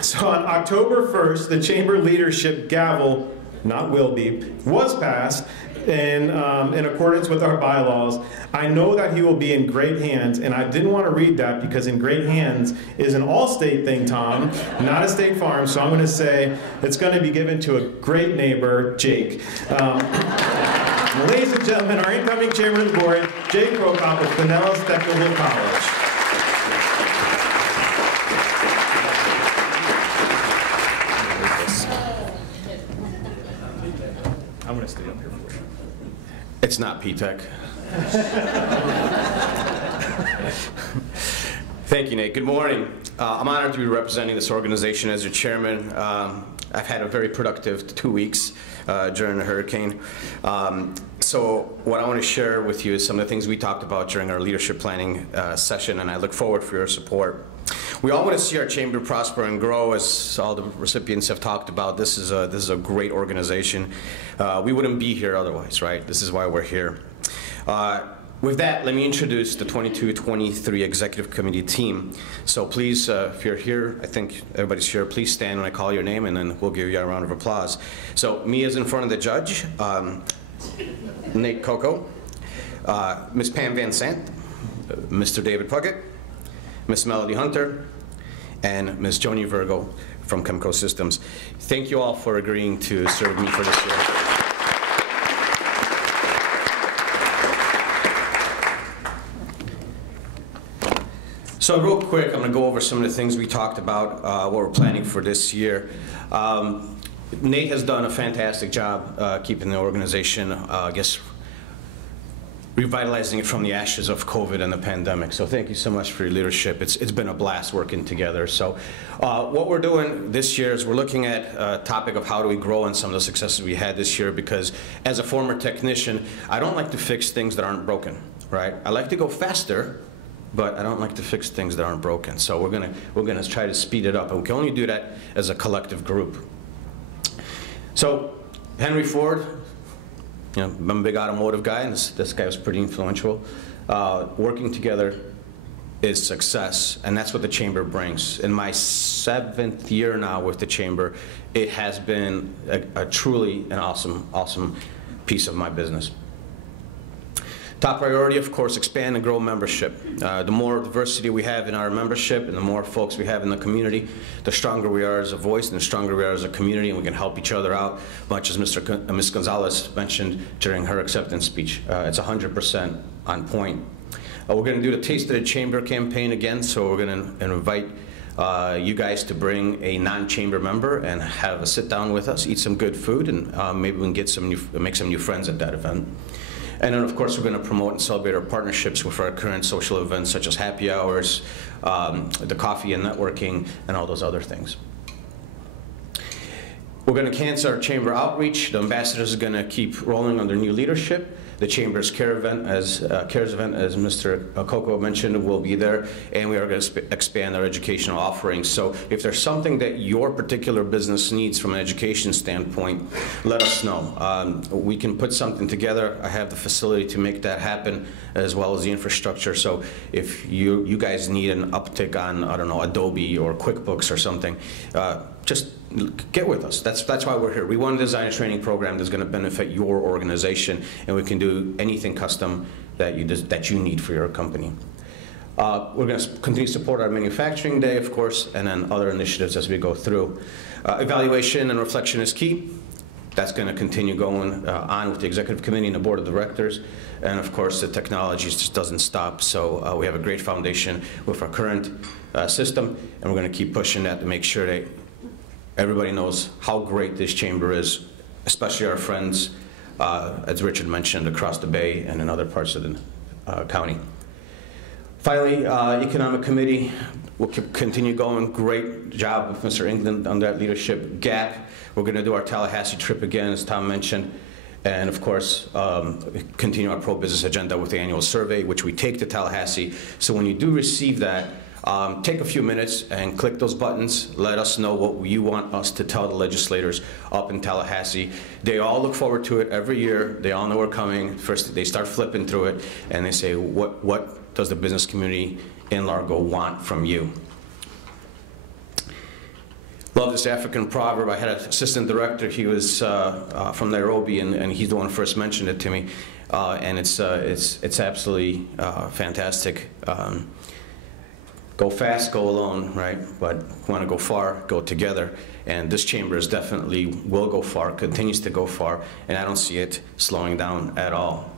So on October 1st, the chamber leadership gavel, not will be, was passed in accordance with our bylaws. I know that he will be in great hands, and I didn't want to read that because in great hands is an all-state thing, Tom, not a State Farm, so I'm going to say it's going to be given to a great neighbor, Jake. Ladies and gentlemen, our incoming chairman of the board, Jake Prokop of Pinellas Technical College. I'm going to stay up here for you. It's not P-Tech. Thank you, Nate. Good morning. I'm honored to be representing this organization as your chairman. I've had a very productive 2 weeks during the hurricane. So what I want to share with you is some of the things we talked about during our leadership planning session, and I look forward for your support. We all want to see our chamber prosper and grow, as all the recipients have talked about. This is a great organization. We wouldn't be here otherwise, right? This is why we're here. With that, let me introduce the 22-23 Executive Committee team. So please, if you're here, I think everybody's here, please stand when I call your name, and then we'll give you a round of applause. So me is in front of the judge, Nate Coco, Ms. Pam Van Sant, Mr. David Puckett, Ms. Melody Hunter, and Ms. Joni Virgo from Chemco Systems. Thank you all for agreeing to serve me for this year. So real quick, I'm going to go over some of the things we talked about, what we're planning for this year. Nate has done a fantastic job keeping the organization, I guess, revitalizing it from the ashes of COVID and the pandemic. So thank you so much for your leadership. It's been a blast working together. So what we're doing this year is we're looking at a topic of how do we grow on some of the successes we had this year, because as a former technician, I don't like to fix things that aren't broken, right? I like to go faster, but I don't like to fix things that aren't broken. So we're gonna try to speed it up, and we can only do that as a collective group. So Henry Ford, you know, I'm a big automotive guy, and this guy was pretty influential. Working together is success, and that's what the chamber brings. In my 7th year now with the chamber, it has been a truly an awesome piece of my business. Top priority, of course, expand and grow membership. The more diversity we have in our membership and the more folks we have in the community, the stronger we are as a voice and the stronger we are as a community, and we can help each other out, much as Ms. Gonzalez mentioned during her acceptance speech. It's 100% on point. We're going to do the Taste of the Chamber campaign again, so we're going to invite you guys to bring a non-chamber member and have a sit down with us, eat some good food, and maybe we can get make some new friends at that event. And then, of course, we're going to promote and celebrate our partnerships with our current social events, such as happy hours, the coffee and networking, and all those other things. We're going to enhance our chamber outreach. The ambassadors are going to keep rolling under new leadership. The Chamber's CARES event, as Mr. Coco mentioned, will be there, and we are going to expand our educational offerings. So if there's something that your particular business needs from an education standpoint, let us know. We can put something together. I have the facility to make that happen, as well as the infrastructure. So if you guys need an uptick on, I don't know, Adobe or QuickBooks or something, just get with us. That's why we're here. We want to design a training program that's going to benefit your organization, and we can do anything custom that you need for your company. We're going to continue to support our manufacturing day, of course, and then other initiatives as we go through. Evaluation and reflection is key. That's going to continue going on with the executive committee and the board of directors. And of course, the technology just doesn't stop. So we have a great foundation with our current system, and we're going to keep pushing that to make sure that everybody knows how great this chamber is, especially our friends, as Richard mentioned, across the Bay and in other parts of the county. Finally, Economic Committee will continue going. Great job with Mr. England on that leadership. GAP, we're going to do our Tallahassee trip again, as Tom mentioned. And of course, continue our pro-business agenda with the annual survey, which we take to Tallahassee. So when you do receive that, take a few minutes and click those buttons. Let us know what you want us to tell the legislators up in Tallahassee. They all look forward to it every year. They all know we're coming. First, they start flipping through it, and they say, what does the business community in Largo want from you? Love this African proverb. I had an assistant director. He was from Nairobi, and he's the one who first mentioned it to me. And it's absolutely fantastic. Go fast, go alone, right? But want to go far, go together. And this chamber is definitely will go far, continues to go far, and I don't see it slowing down at all.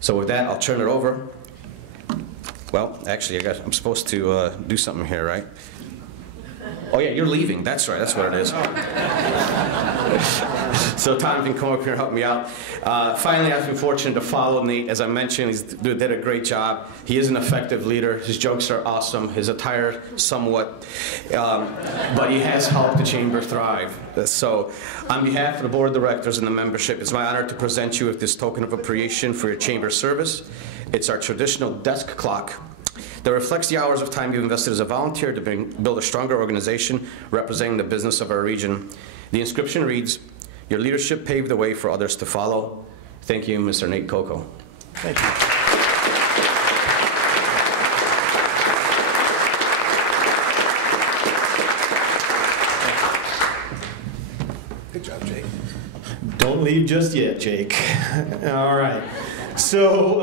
So with that, I'll turn it over. Well, actually, I'm supposed to do something here, right? Oh yeah, you're leaving. That's right. That's what it is. So Tom can come up here and help me out. Finally, I've been fortunate to follow Nate. As I mentioned, he did a great job. He is an effective leader. His jokes are awesome. His attire, somewhat. But he has helped the chamber thrive. So on behalf of the board of directors and the membership, it's my honor to present you with this token of appreciation for your chamber service. It's our traditional desk clock that reflects the hours of time you've invested as a volunteer to build a stronger organization representing the business of our region. The inscription reads, "Your leadership paved the way for others to follow." Thank you, Mr. Nate Coco. Thank you. Good job, Jake. Don't leave just yet, Jake. All right. So,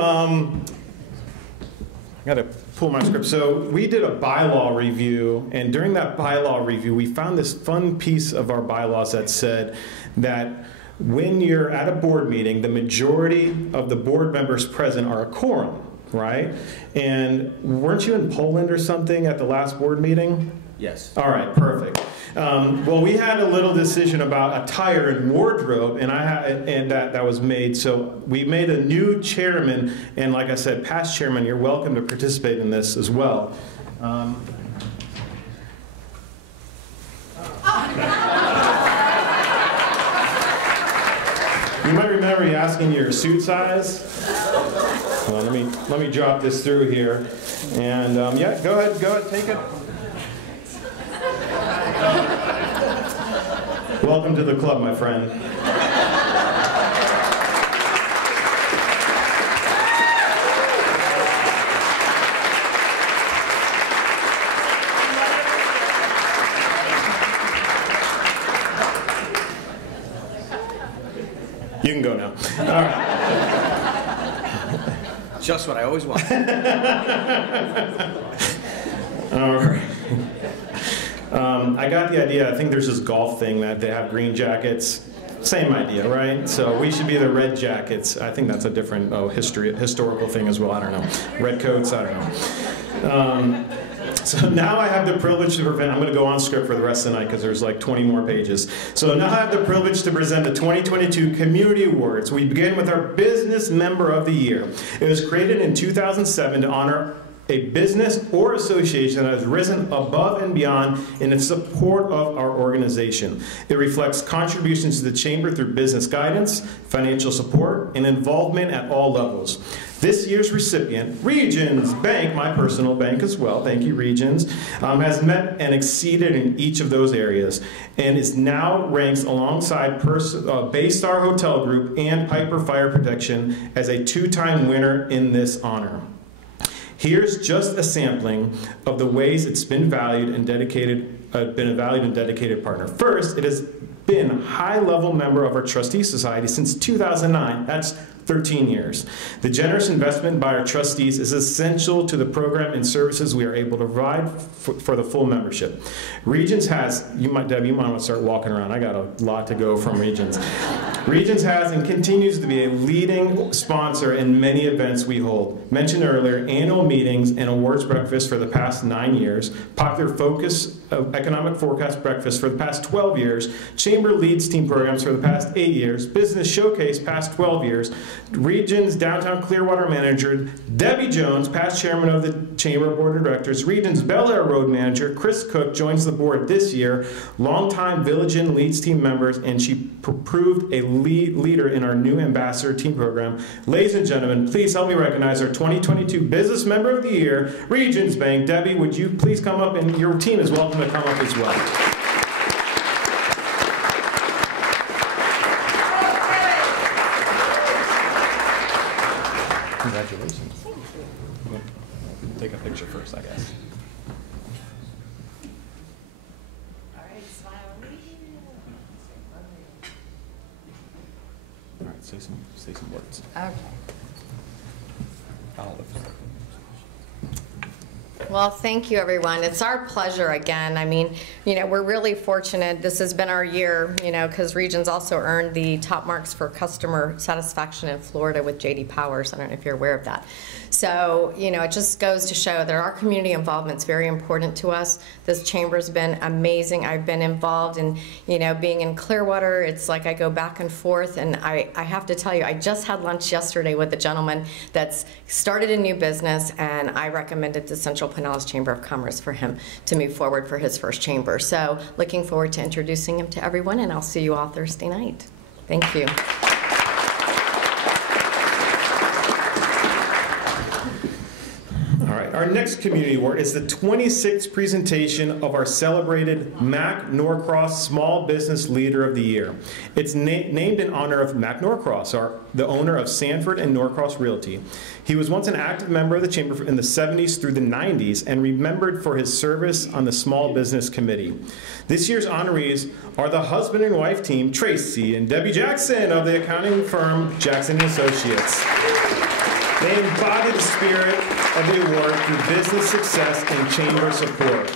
I got to pull my script. So we did a bylaw review, and during that bylaw review, we found this fun piece of our bylaws that said that when you're at a board meeting, the majority of the board members present are a quorum, right? And weren't you in Poland or something at the last board meeting? Yes. All right, perfect. Well, we had a little decision about attire and wardrobe, and that was made. So we made a new chairman, and like I said, past chairman, you're welcome to participate in this as well. You might remember you asking your suit size. Well, let me drop this through here, and yeah, go ahead, take it. Welcome to the club, my friend. You can go now. All right. Just what I always want. All right. I got the idea. I think there's this golf thing that they have green jackets. Same idea, right? So we should be the red jackets. I think that's a different historical thing as well. I don't know. Red coats, I don't know. So now I have the privilege to present, I'm going to go on script for the rest of the night because there's like 20 more pages. So now I have the privilege to present the 2022 Community Awards. We begin with our Business Member of the Year. It was created in 2007 to honor a business or association that has risen above and beyond in its support of our organization. It reflects contributions to the Chamber through business guidance, financial support, and involvement at all levels. This year's recipient, Regions Bank, my personal bank as well, thank you Regions, has met and exceeded in each of those areas and is now ranks alongside Baystar Hotel Group and Piper Fire Protection as a two-time winner in this honor. Here's just a sampling of the ways it's been valued and dedicated, been a valued and dedicated partner. First, it has been a high-level member of our Trustee Society since 2009. That's 13 years. The generous investment by our trustees is essential to the program and services we are able to provide for the full membership. Regions has, Deb, you might want to start walking around. I got a lot to go from Regions. Regions has and continues to be a leading sponsor in many events we hold. Mentioned earlier, annual meetings and awards breakfast for the past 9 years, Popular Focus Economic Forecast breakfast for the past 12 years, Chamber Leads Team programs for the past 8 years, Business Showcase past 12 years, Regions Downtown Clearwater Manager, Debbie Jones, past Chairman of the Chamber Board of Directors, Regions Bel Air Road Manager, Chris Cook joins the board this year, longtime Village Inn Leads Team members, and she proved a leader in our new Ambassador Team program. Ladies and gentlemen, please help me recognize our 2022 Business Member of the Year, Regions Bank. Debbie, would you please come up, and your team is welcome to come up as well. Congratulations. Take a picture first, I guess. All right, smile. All right, say some words. Okay. Olive. Well, thank you, everyone. It's our pleasure again. I mean, you know, we're really fortunate. This has been our year, you know, because Regions also earned the top marks for customer satisfaction in Florida with J.D. Powers. I don't know if you're aware of that. So, you know, it just goes to show that our community involvement is very important to us. This chamber's been amazing. I've been involved in, you know, being in Clearwater. It's like I go back and forth, and I have to tell you, I just had lunch yesterday with a gentleman that's started a new business, and I recommended the Central Pinellas Chamber of Commerce for him to move forward for his first chamber. So looking forward to introducing him to everyone, and I'll see you all Thursday night. Thank you. Our next community award is the 26th presentation of our celebrated Mac Norcross Small Business Leader of the Year. It's named in honor of Mac Norcross, the owner of Sanford and Norcross Realty. He was once an active member of the Chamber in the 70s through the 90s and remembered for his service on the Small Business Committee. This year's honorees are the husband and wife team, Tracy and Debbie Jackson of the accounting firm Jackson & Associates. They embody the spirit of the award through business success and chamber support.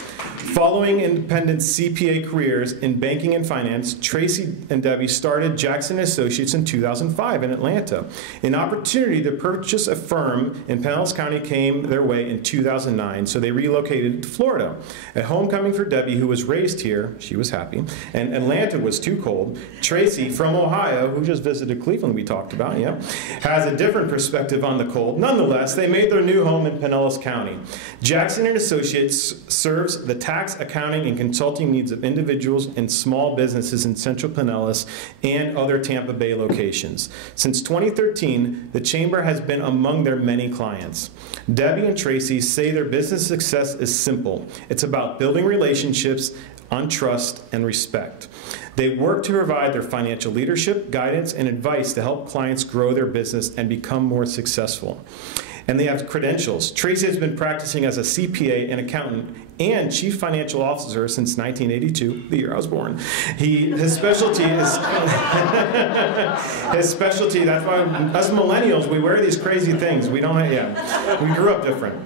Following independent CPA careers in banking and finance, Tracy and Debbie started Jackson & Associates in 2005 in Atlanta. An opportunity to purchase a firm in Pinellas County came their way in 2009, so they relocated to Florida. A homecoming for Debbie, who was raised here, she was happy, and Atlanta was too cold. Tracy, from Ohio, who just visited Cleveland, we talked about, yeah, has a different perspective on the cold. Nonetheless, they made their new home in Pinellas County. Jackson & Associates serves the tax, accounting, and consulting needs of individuals and small businesses in Central Pinellas and other Tampa Bay locations. Since 2013, the Chamber has been among their many clients. Debbie and Tracy say their business success is simple. It's about building relationships on trust and respect. They work to provide their financial leadership, guidance, and advice to help clients grow their business and become more successful. and they have credentials. Tracy has been practicing as a CPA and accountant and Chief Financial Officer since 1982, the year I was born. His specialty is, that's why us millennials, we wear these crazy things. We don't, we grew up different.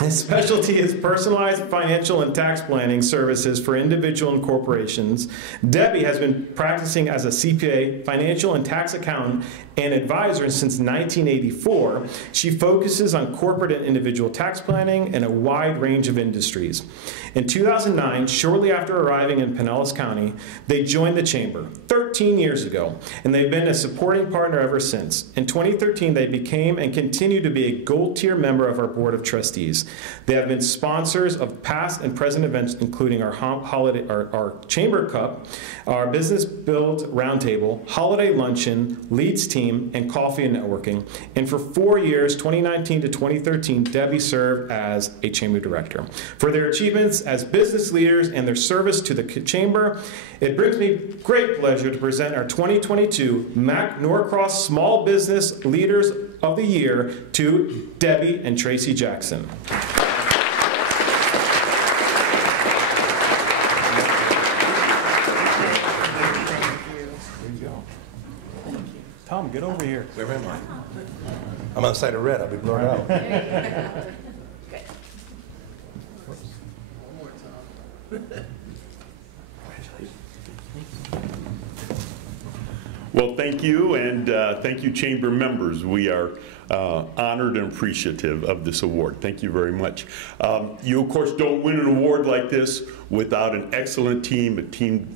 His specialty is personalized financial and tax planning services for individual and corporations. Debbie has been practicing as a CPA, financial and tax accountant, and advisor since 1984. She focuses on corporate and individual tax planning in a wide range of industries. In 2009, shortly after arriving in Pinellas County, they joined the Chamber 13 years ago, and they've been a supporting partner ever since. In 2013, they became and continue to be a gold-tier member of our Board of Trustees. They have been sponsors of past and present events, including our Chamber Cup, our Business Build Roundtable, Holiday Luncheon, Leads Team, and Coffee and Networking. And for 4 years, 2019 to 2013, Debbie served as a Chamber Director. For their achievements as business leaders and their service to the Chamber, it brings me great pleasure to present our 2022 Mac Norcross Small Business Leaders of the Year to Debbie and Tracy Jackson. Tom, get over here. Where am I? I'm on the side of red. I'll be blurred out. Well, thank you, and thank you, Chamber members. We are honored and appreciative of this award. Thank you very much. You, of course, don't win an award like this without an excellent team, a team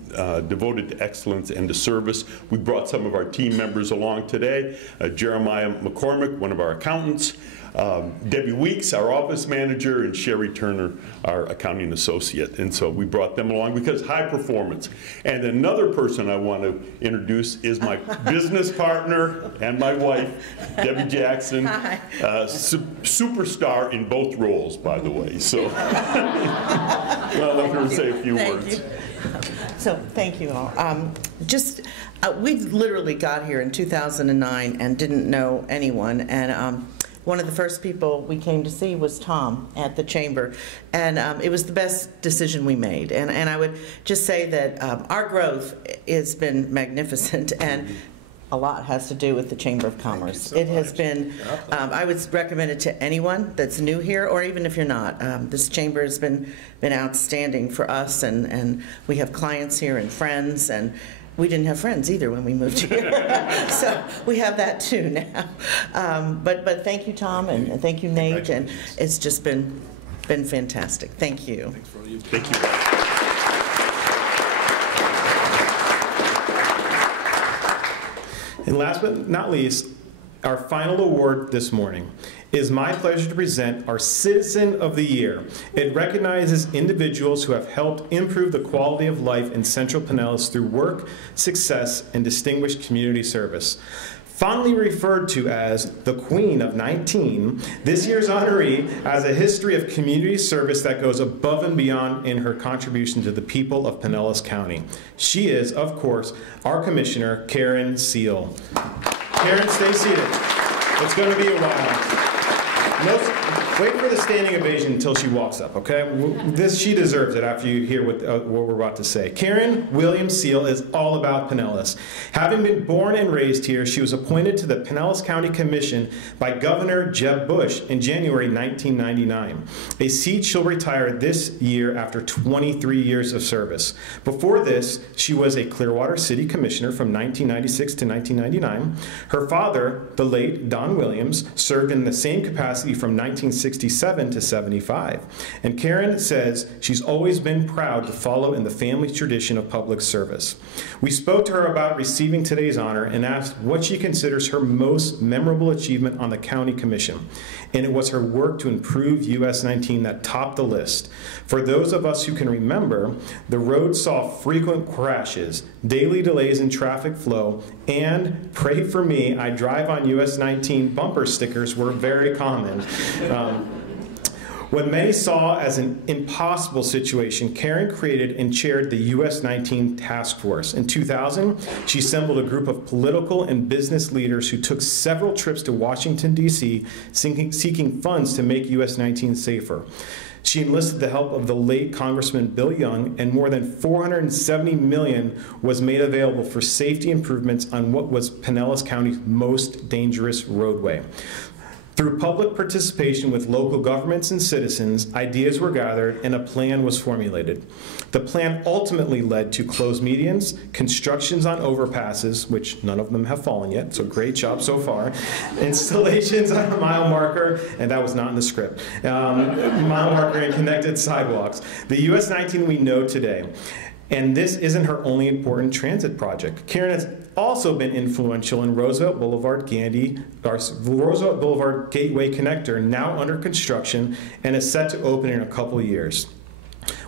devoted to excellence and to service. We brought some of our team members along today. Jeremiah McCormick, one of our accountants, Debbie Weeks, our office manager, and Sherry Turner, our accounting associate. And so we brought them along because high performance. And another person I want to introduce is my business partner and my wife, Debbie Jackson, superstar in both roles, by the way. So I'll let her say a few words. So thank you all. We literally got here in 2009 and didn't know anyone, and one of the first people we came to see was Tom at the Chamber, and it was the best decision we made. And I would just say that our growth has been magnificent, and a lot has to do with the Chamber of Commerce. It has been, I would recommend it to anyone that's new here, or even if you're not. This Chamber has been outstanding for us, and we have clients here and friends, and we didn't have friends either when we moved here. So we have that too now. But thank you, Tom, and thank you, Nate, and it's just been fantastic. Thank you. Thank you. And last but not least, our final award this morning. It is my pleasure to present our Citizen of the Year. It recognizes individuals who have helped improve the quality of life in Central Pinellas through work, success, and distinguished community service. Fondly referred to as the Queen of 19, this year's honoree has a history of community service that goes above and beyond in her contribution to the people of Pinellas County. She is, of course, our Commissioner, Karen Seal. Karen, stay seated. It's going to be a while. Wait for the standing ovation until she walks up, okay? She deserves it after you hear what we're about to say. Karen Williams Seal is all about Pinellas. Having been born and raised here, she was appointed to the Pinellas County Commission by Governor Jeb Bush in January 1999, a seat she'll retire this year after 23 years of service. Before this, she was a Clearwater City Commissioner from 1996 to 1999. Her father, the late Don Williams, served in the same capacity from 1967 to 75. And Karen says she's always been proud to follow in the family tradition of public service. We spoke to her about receiving today's honor and asked what she considers her most memorable achievement on the County Commission. And it was her work to improve US 19 that topped the list. For those of us who can remember, the road saw frequent crashes, daily delays in traffic flow, and pray for me, I drive on US 19 bumper stickers were very common. What many saw as an impossible situation, Karen created and chaired the US 19 Task Force. In 2000, she assembled a group of political and business leaders who took several trips to Washington, D.C., seeking funds to make US 19 safer. She enlisted the help of the late Congressman Bill Young, and more than $470 million was made available for safety improvements on what was Pinellas County's most dangerous roadway. Through public participation with local governments and citizens, ideas were gathered and a plan was formulated. The plan ultimately led to closed medians, constructions on overpasses, which none of them have fallen yet, so great job so far, installations on a mile marker, and that was not in the script, mile marker and connected sidewalks. The US 19 we know today. And this isn't her only important transit project. Karen has also been influential in Roosevelt Boulevard Gateway Connector, now under construction and is set to open in a couple of years.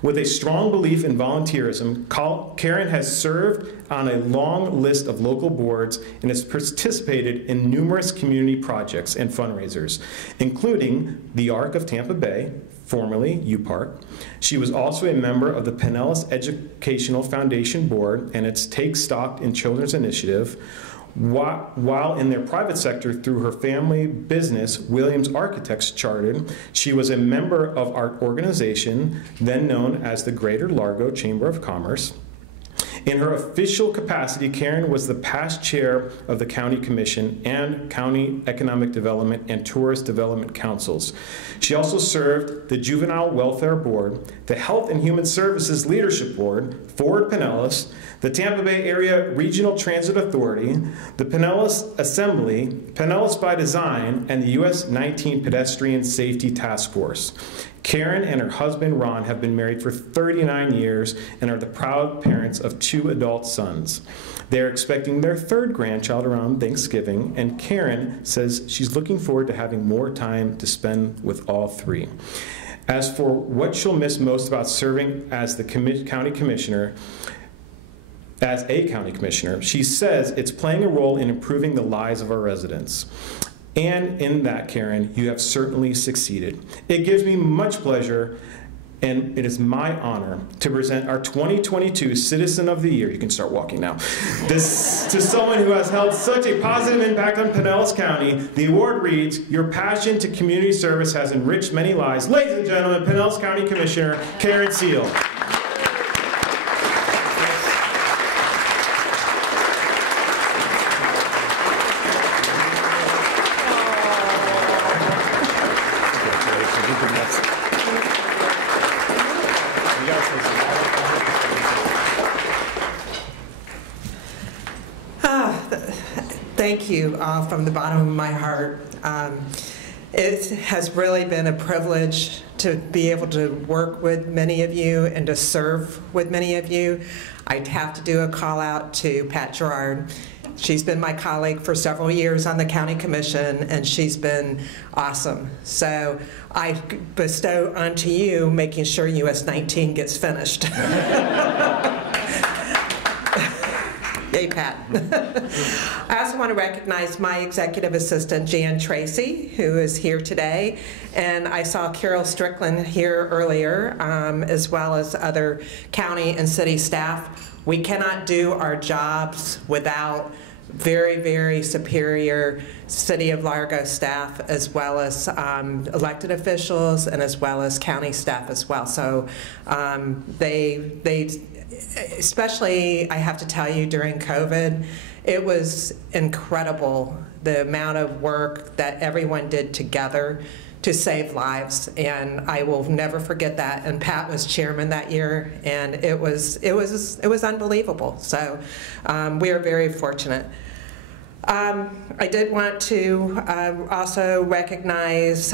With a strong belief in volunteerism, Karen has served on a long list of local boards and has participated in numerous community projects and fundraisers, including the Arc of Tampa Bay, formerly UPark. She was also a member of the Pinellas Educational Foundation Board and its Take Stock in Children's Initiative, while in their private sector through her family business, Williams Architects Chartered. She was a member of our organization, then known as the Greater Largo Chamber of Commerce. In her official capacity, Karen was the past chair of the County Commission and County Economic Development and Tourist Development Councils. She also served the Juvenile Welfare Board, the Health and Human Services Leadership Board, Forward Pinellas, the Tampa Bay Area Regional Transit Authority, the Pinellas Assembly, Pinellas by Design, and the US 19 Pedestrian Safety Task Force. Karen and her husband, Ron, have been married for 39 years and are the proud parents of 2 adult sons. They're expecting their 3rd grandchild around Thanksgiving, and Karen says she's looking forward to having more time to spend with all 3. As for what she'll miss most about serving as the county commissioner, she says it's playing a role in improving the lives of our residents. And in that, Karen, you have certainly succeeded. It gives me much pleasure, and it is my honor to present our 2022 Citizen of the Year. You can start walking now. This to someone who has held such a positive impact on Pinellas County. The award reads, "Your passion to community service has enriched many lives." Ladies and gentlemen, Pinellas County Commissioner Karen Seal. Thank you from the bottom of my heart. It has really been a privilege to be able to work with many of you and to serve with many of you. I'd have to do a call out to Pat Gerard. She's been my colleague for several years on the County Commission, and she's been awesome. So I bestow onto you making sure US 19 gets finished. Yay, Pat. I also want to recognize my executive assistant, Jan Tracy, who is here today. And I saw Carol Strickland here earlier, as well as other county and city staff. We cannot do our jobs without very, very superior City of Largo staff, as well as elected officials, and as well as county staff as well. So they especially, I have to tell you, during COVID, it was incredible the amount of work that everyone did together to save lives, and I will never forget that. And Pat was chairman that year, and it was unbelievable. So we are very fortunate. I did want to also recognize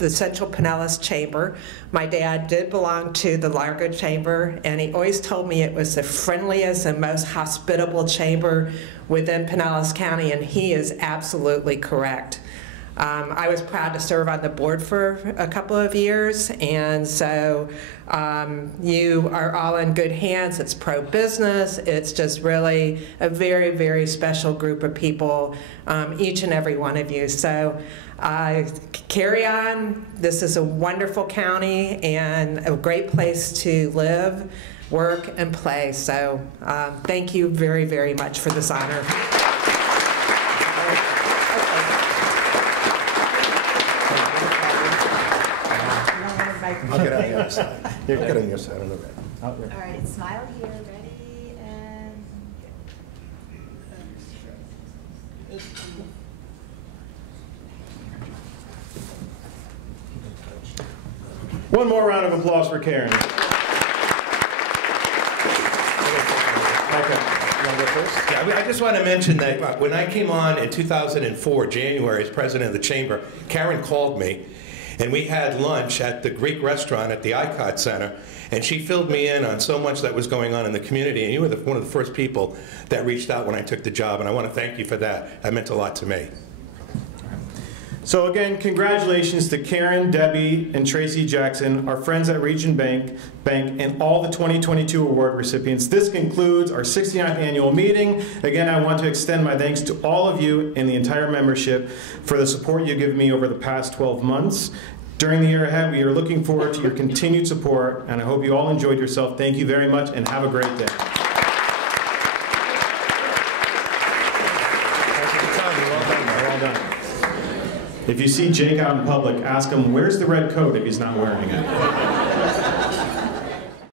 the Central Pinellas Chamber. My dad did belong to the Largo Chamber, and he always told me it was the friendliest and most hospitable chamber within Pinellas County, and he is absolutely correct. I was proud to serve on the board for a couple of years, and so you are all in good hands. It's pro-business. It's just really a very, very special group of people, each and every one of you. So carry on. This is a wonderful county and a great place to live, work, and play. So thank you very, very much for this honor. I'll get on the other side. You're good on your side. On the red. All right, smile here, ready, and One more round of applause for Karen. Yeah, I just want to mention that when I came on in 2004, January, as president of the chamber, Karen called me, and we had lunch at the Greek restaurant at the ICOT Center, and she filled me in on so much that was going on in the community, and you were one of the first people that reached out when I took the job, and I want to thank you for that. That meant a lot to me. So again, congratulations to Karen, Debbie, and Tracy Jackson, our friends at Region Bank, and all the 2022 award recipients. This concludes our 69th annual meeting. Again, I want to extend my thanks to all of you and the entire membership for the support you've given me over the past 12 months. During the year ahead, we are looking forward to your continued support, and I hope you all enjoyed yourself. Thank you very much, and have a great day. Well done. If you see Jake out in public, ask him, where's the red coat if he's not wearing it?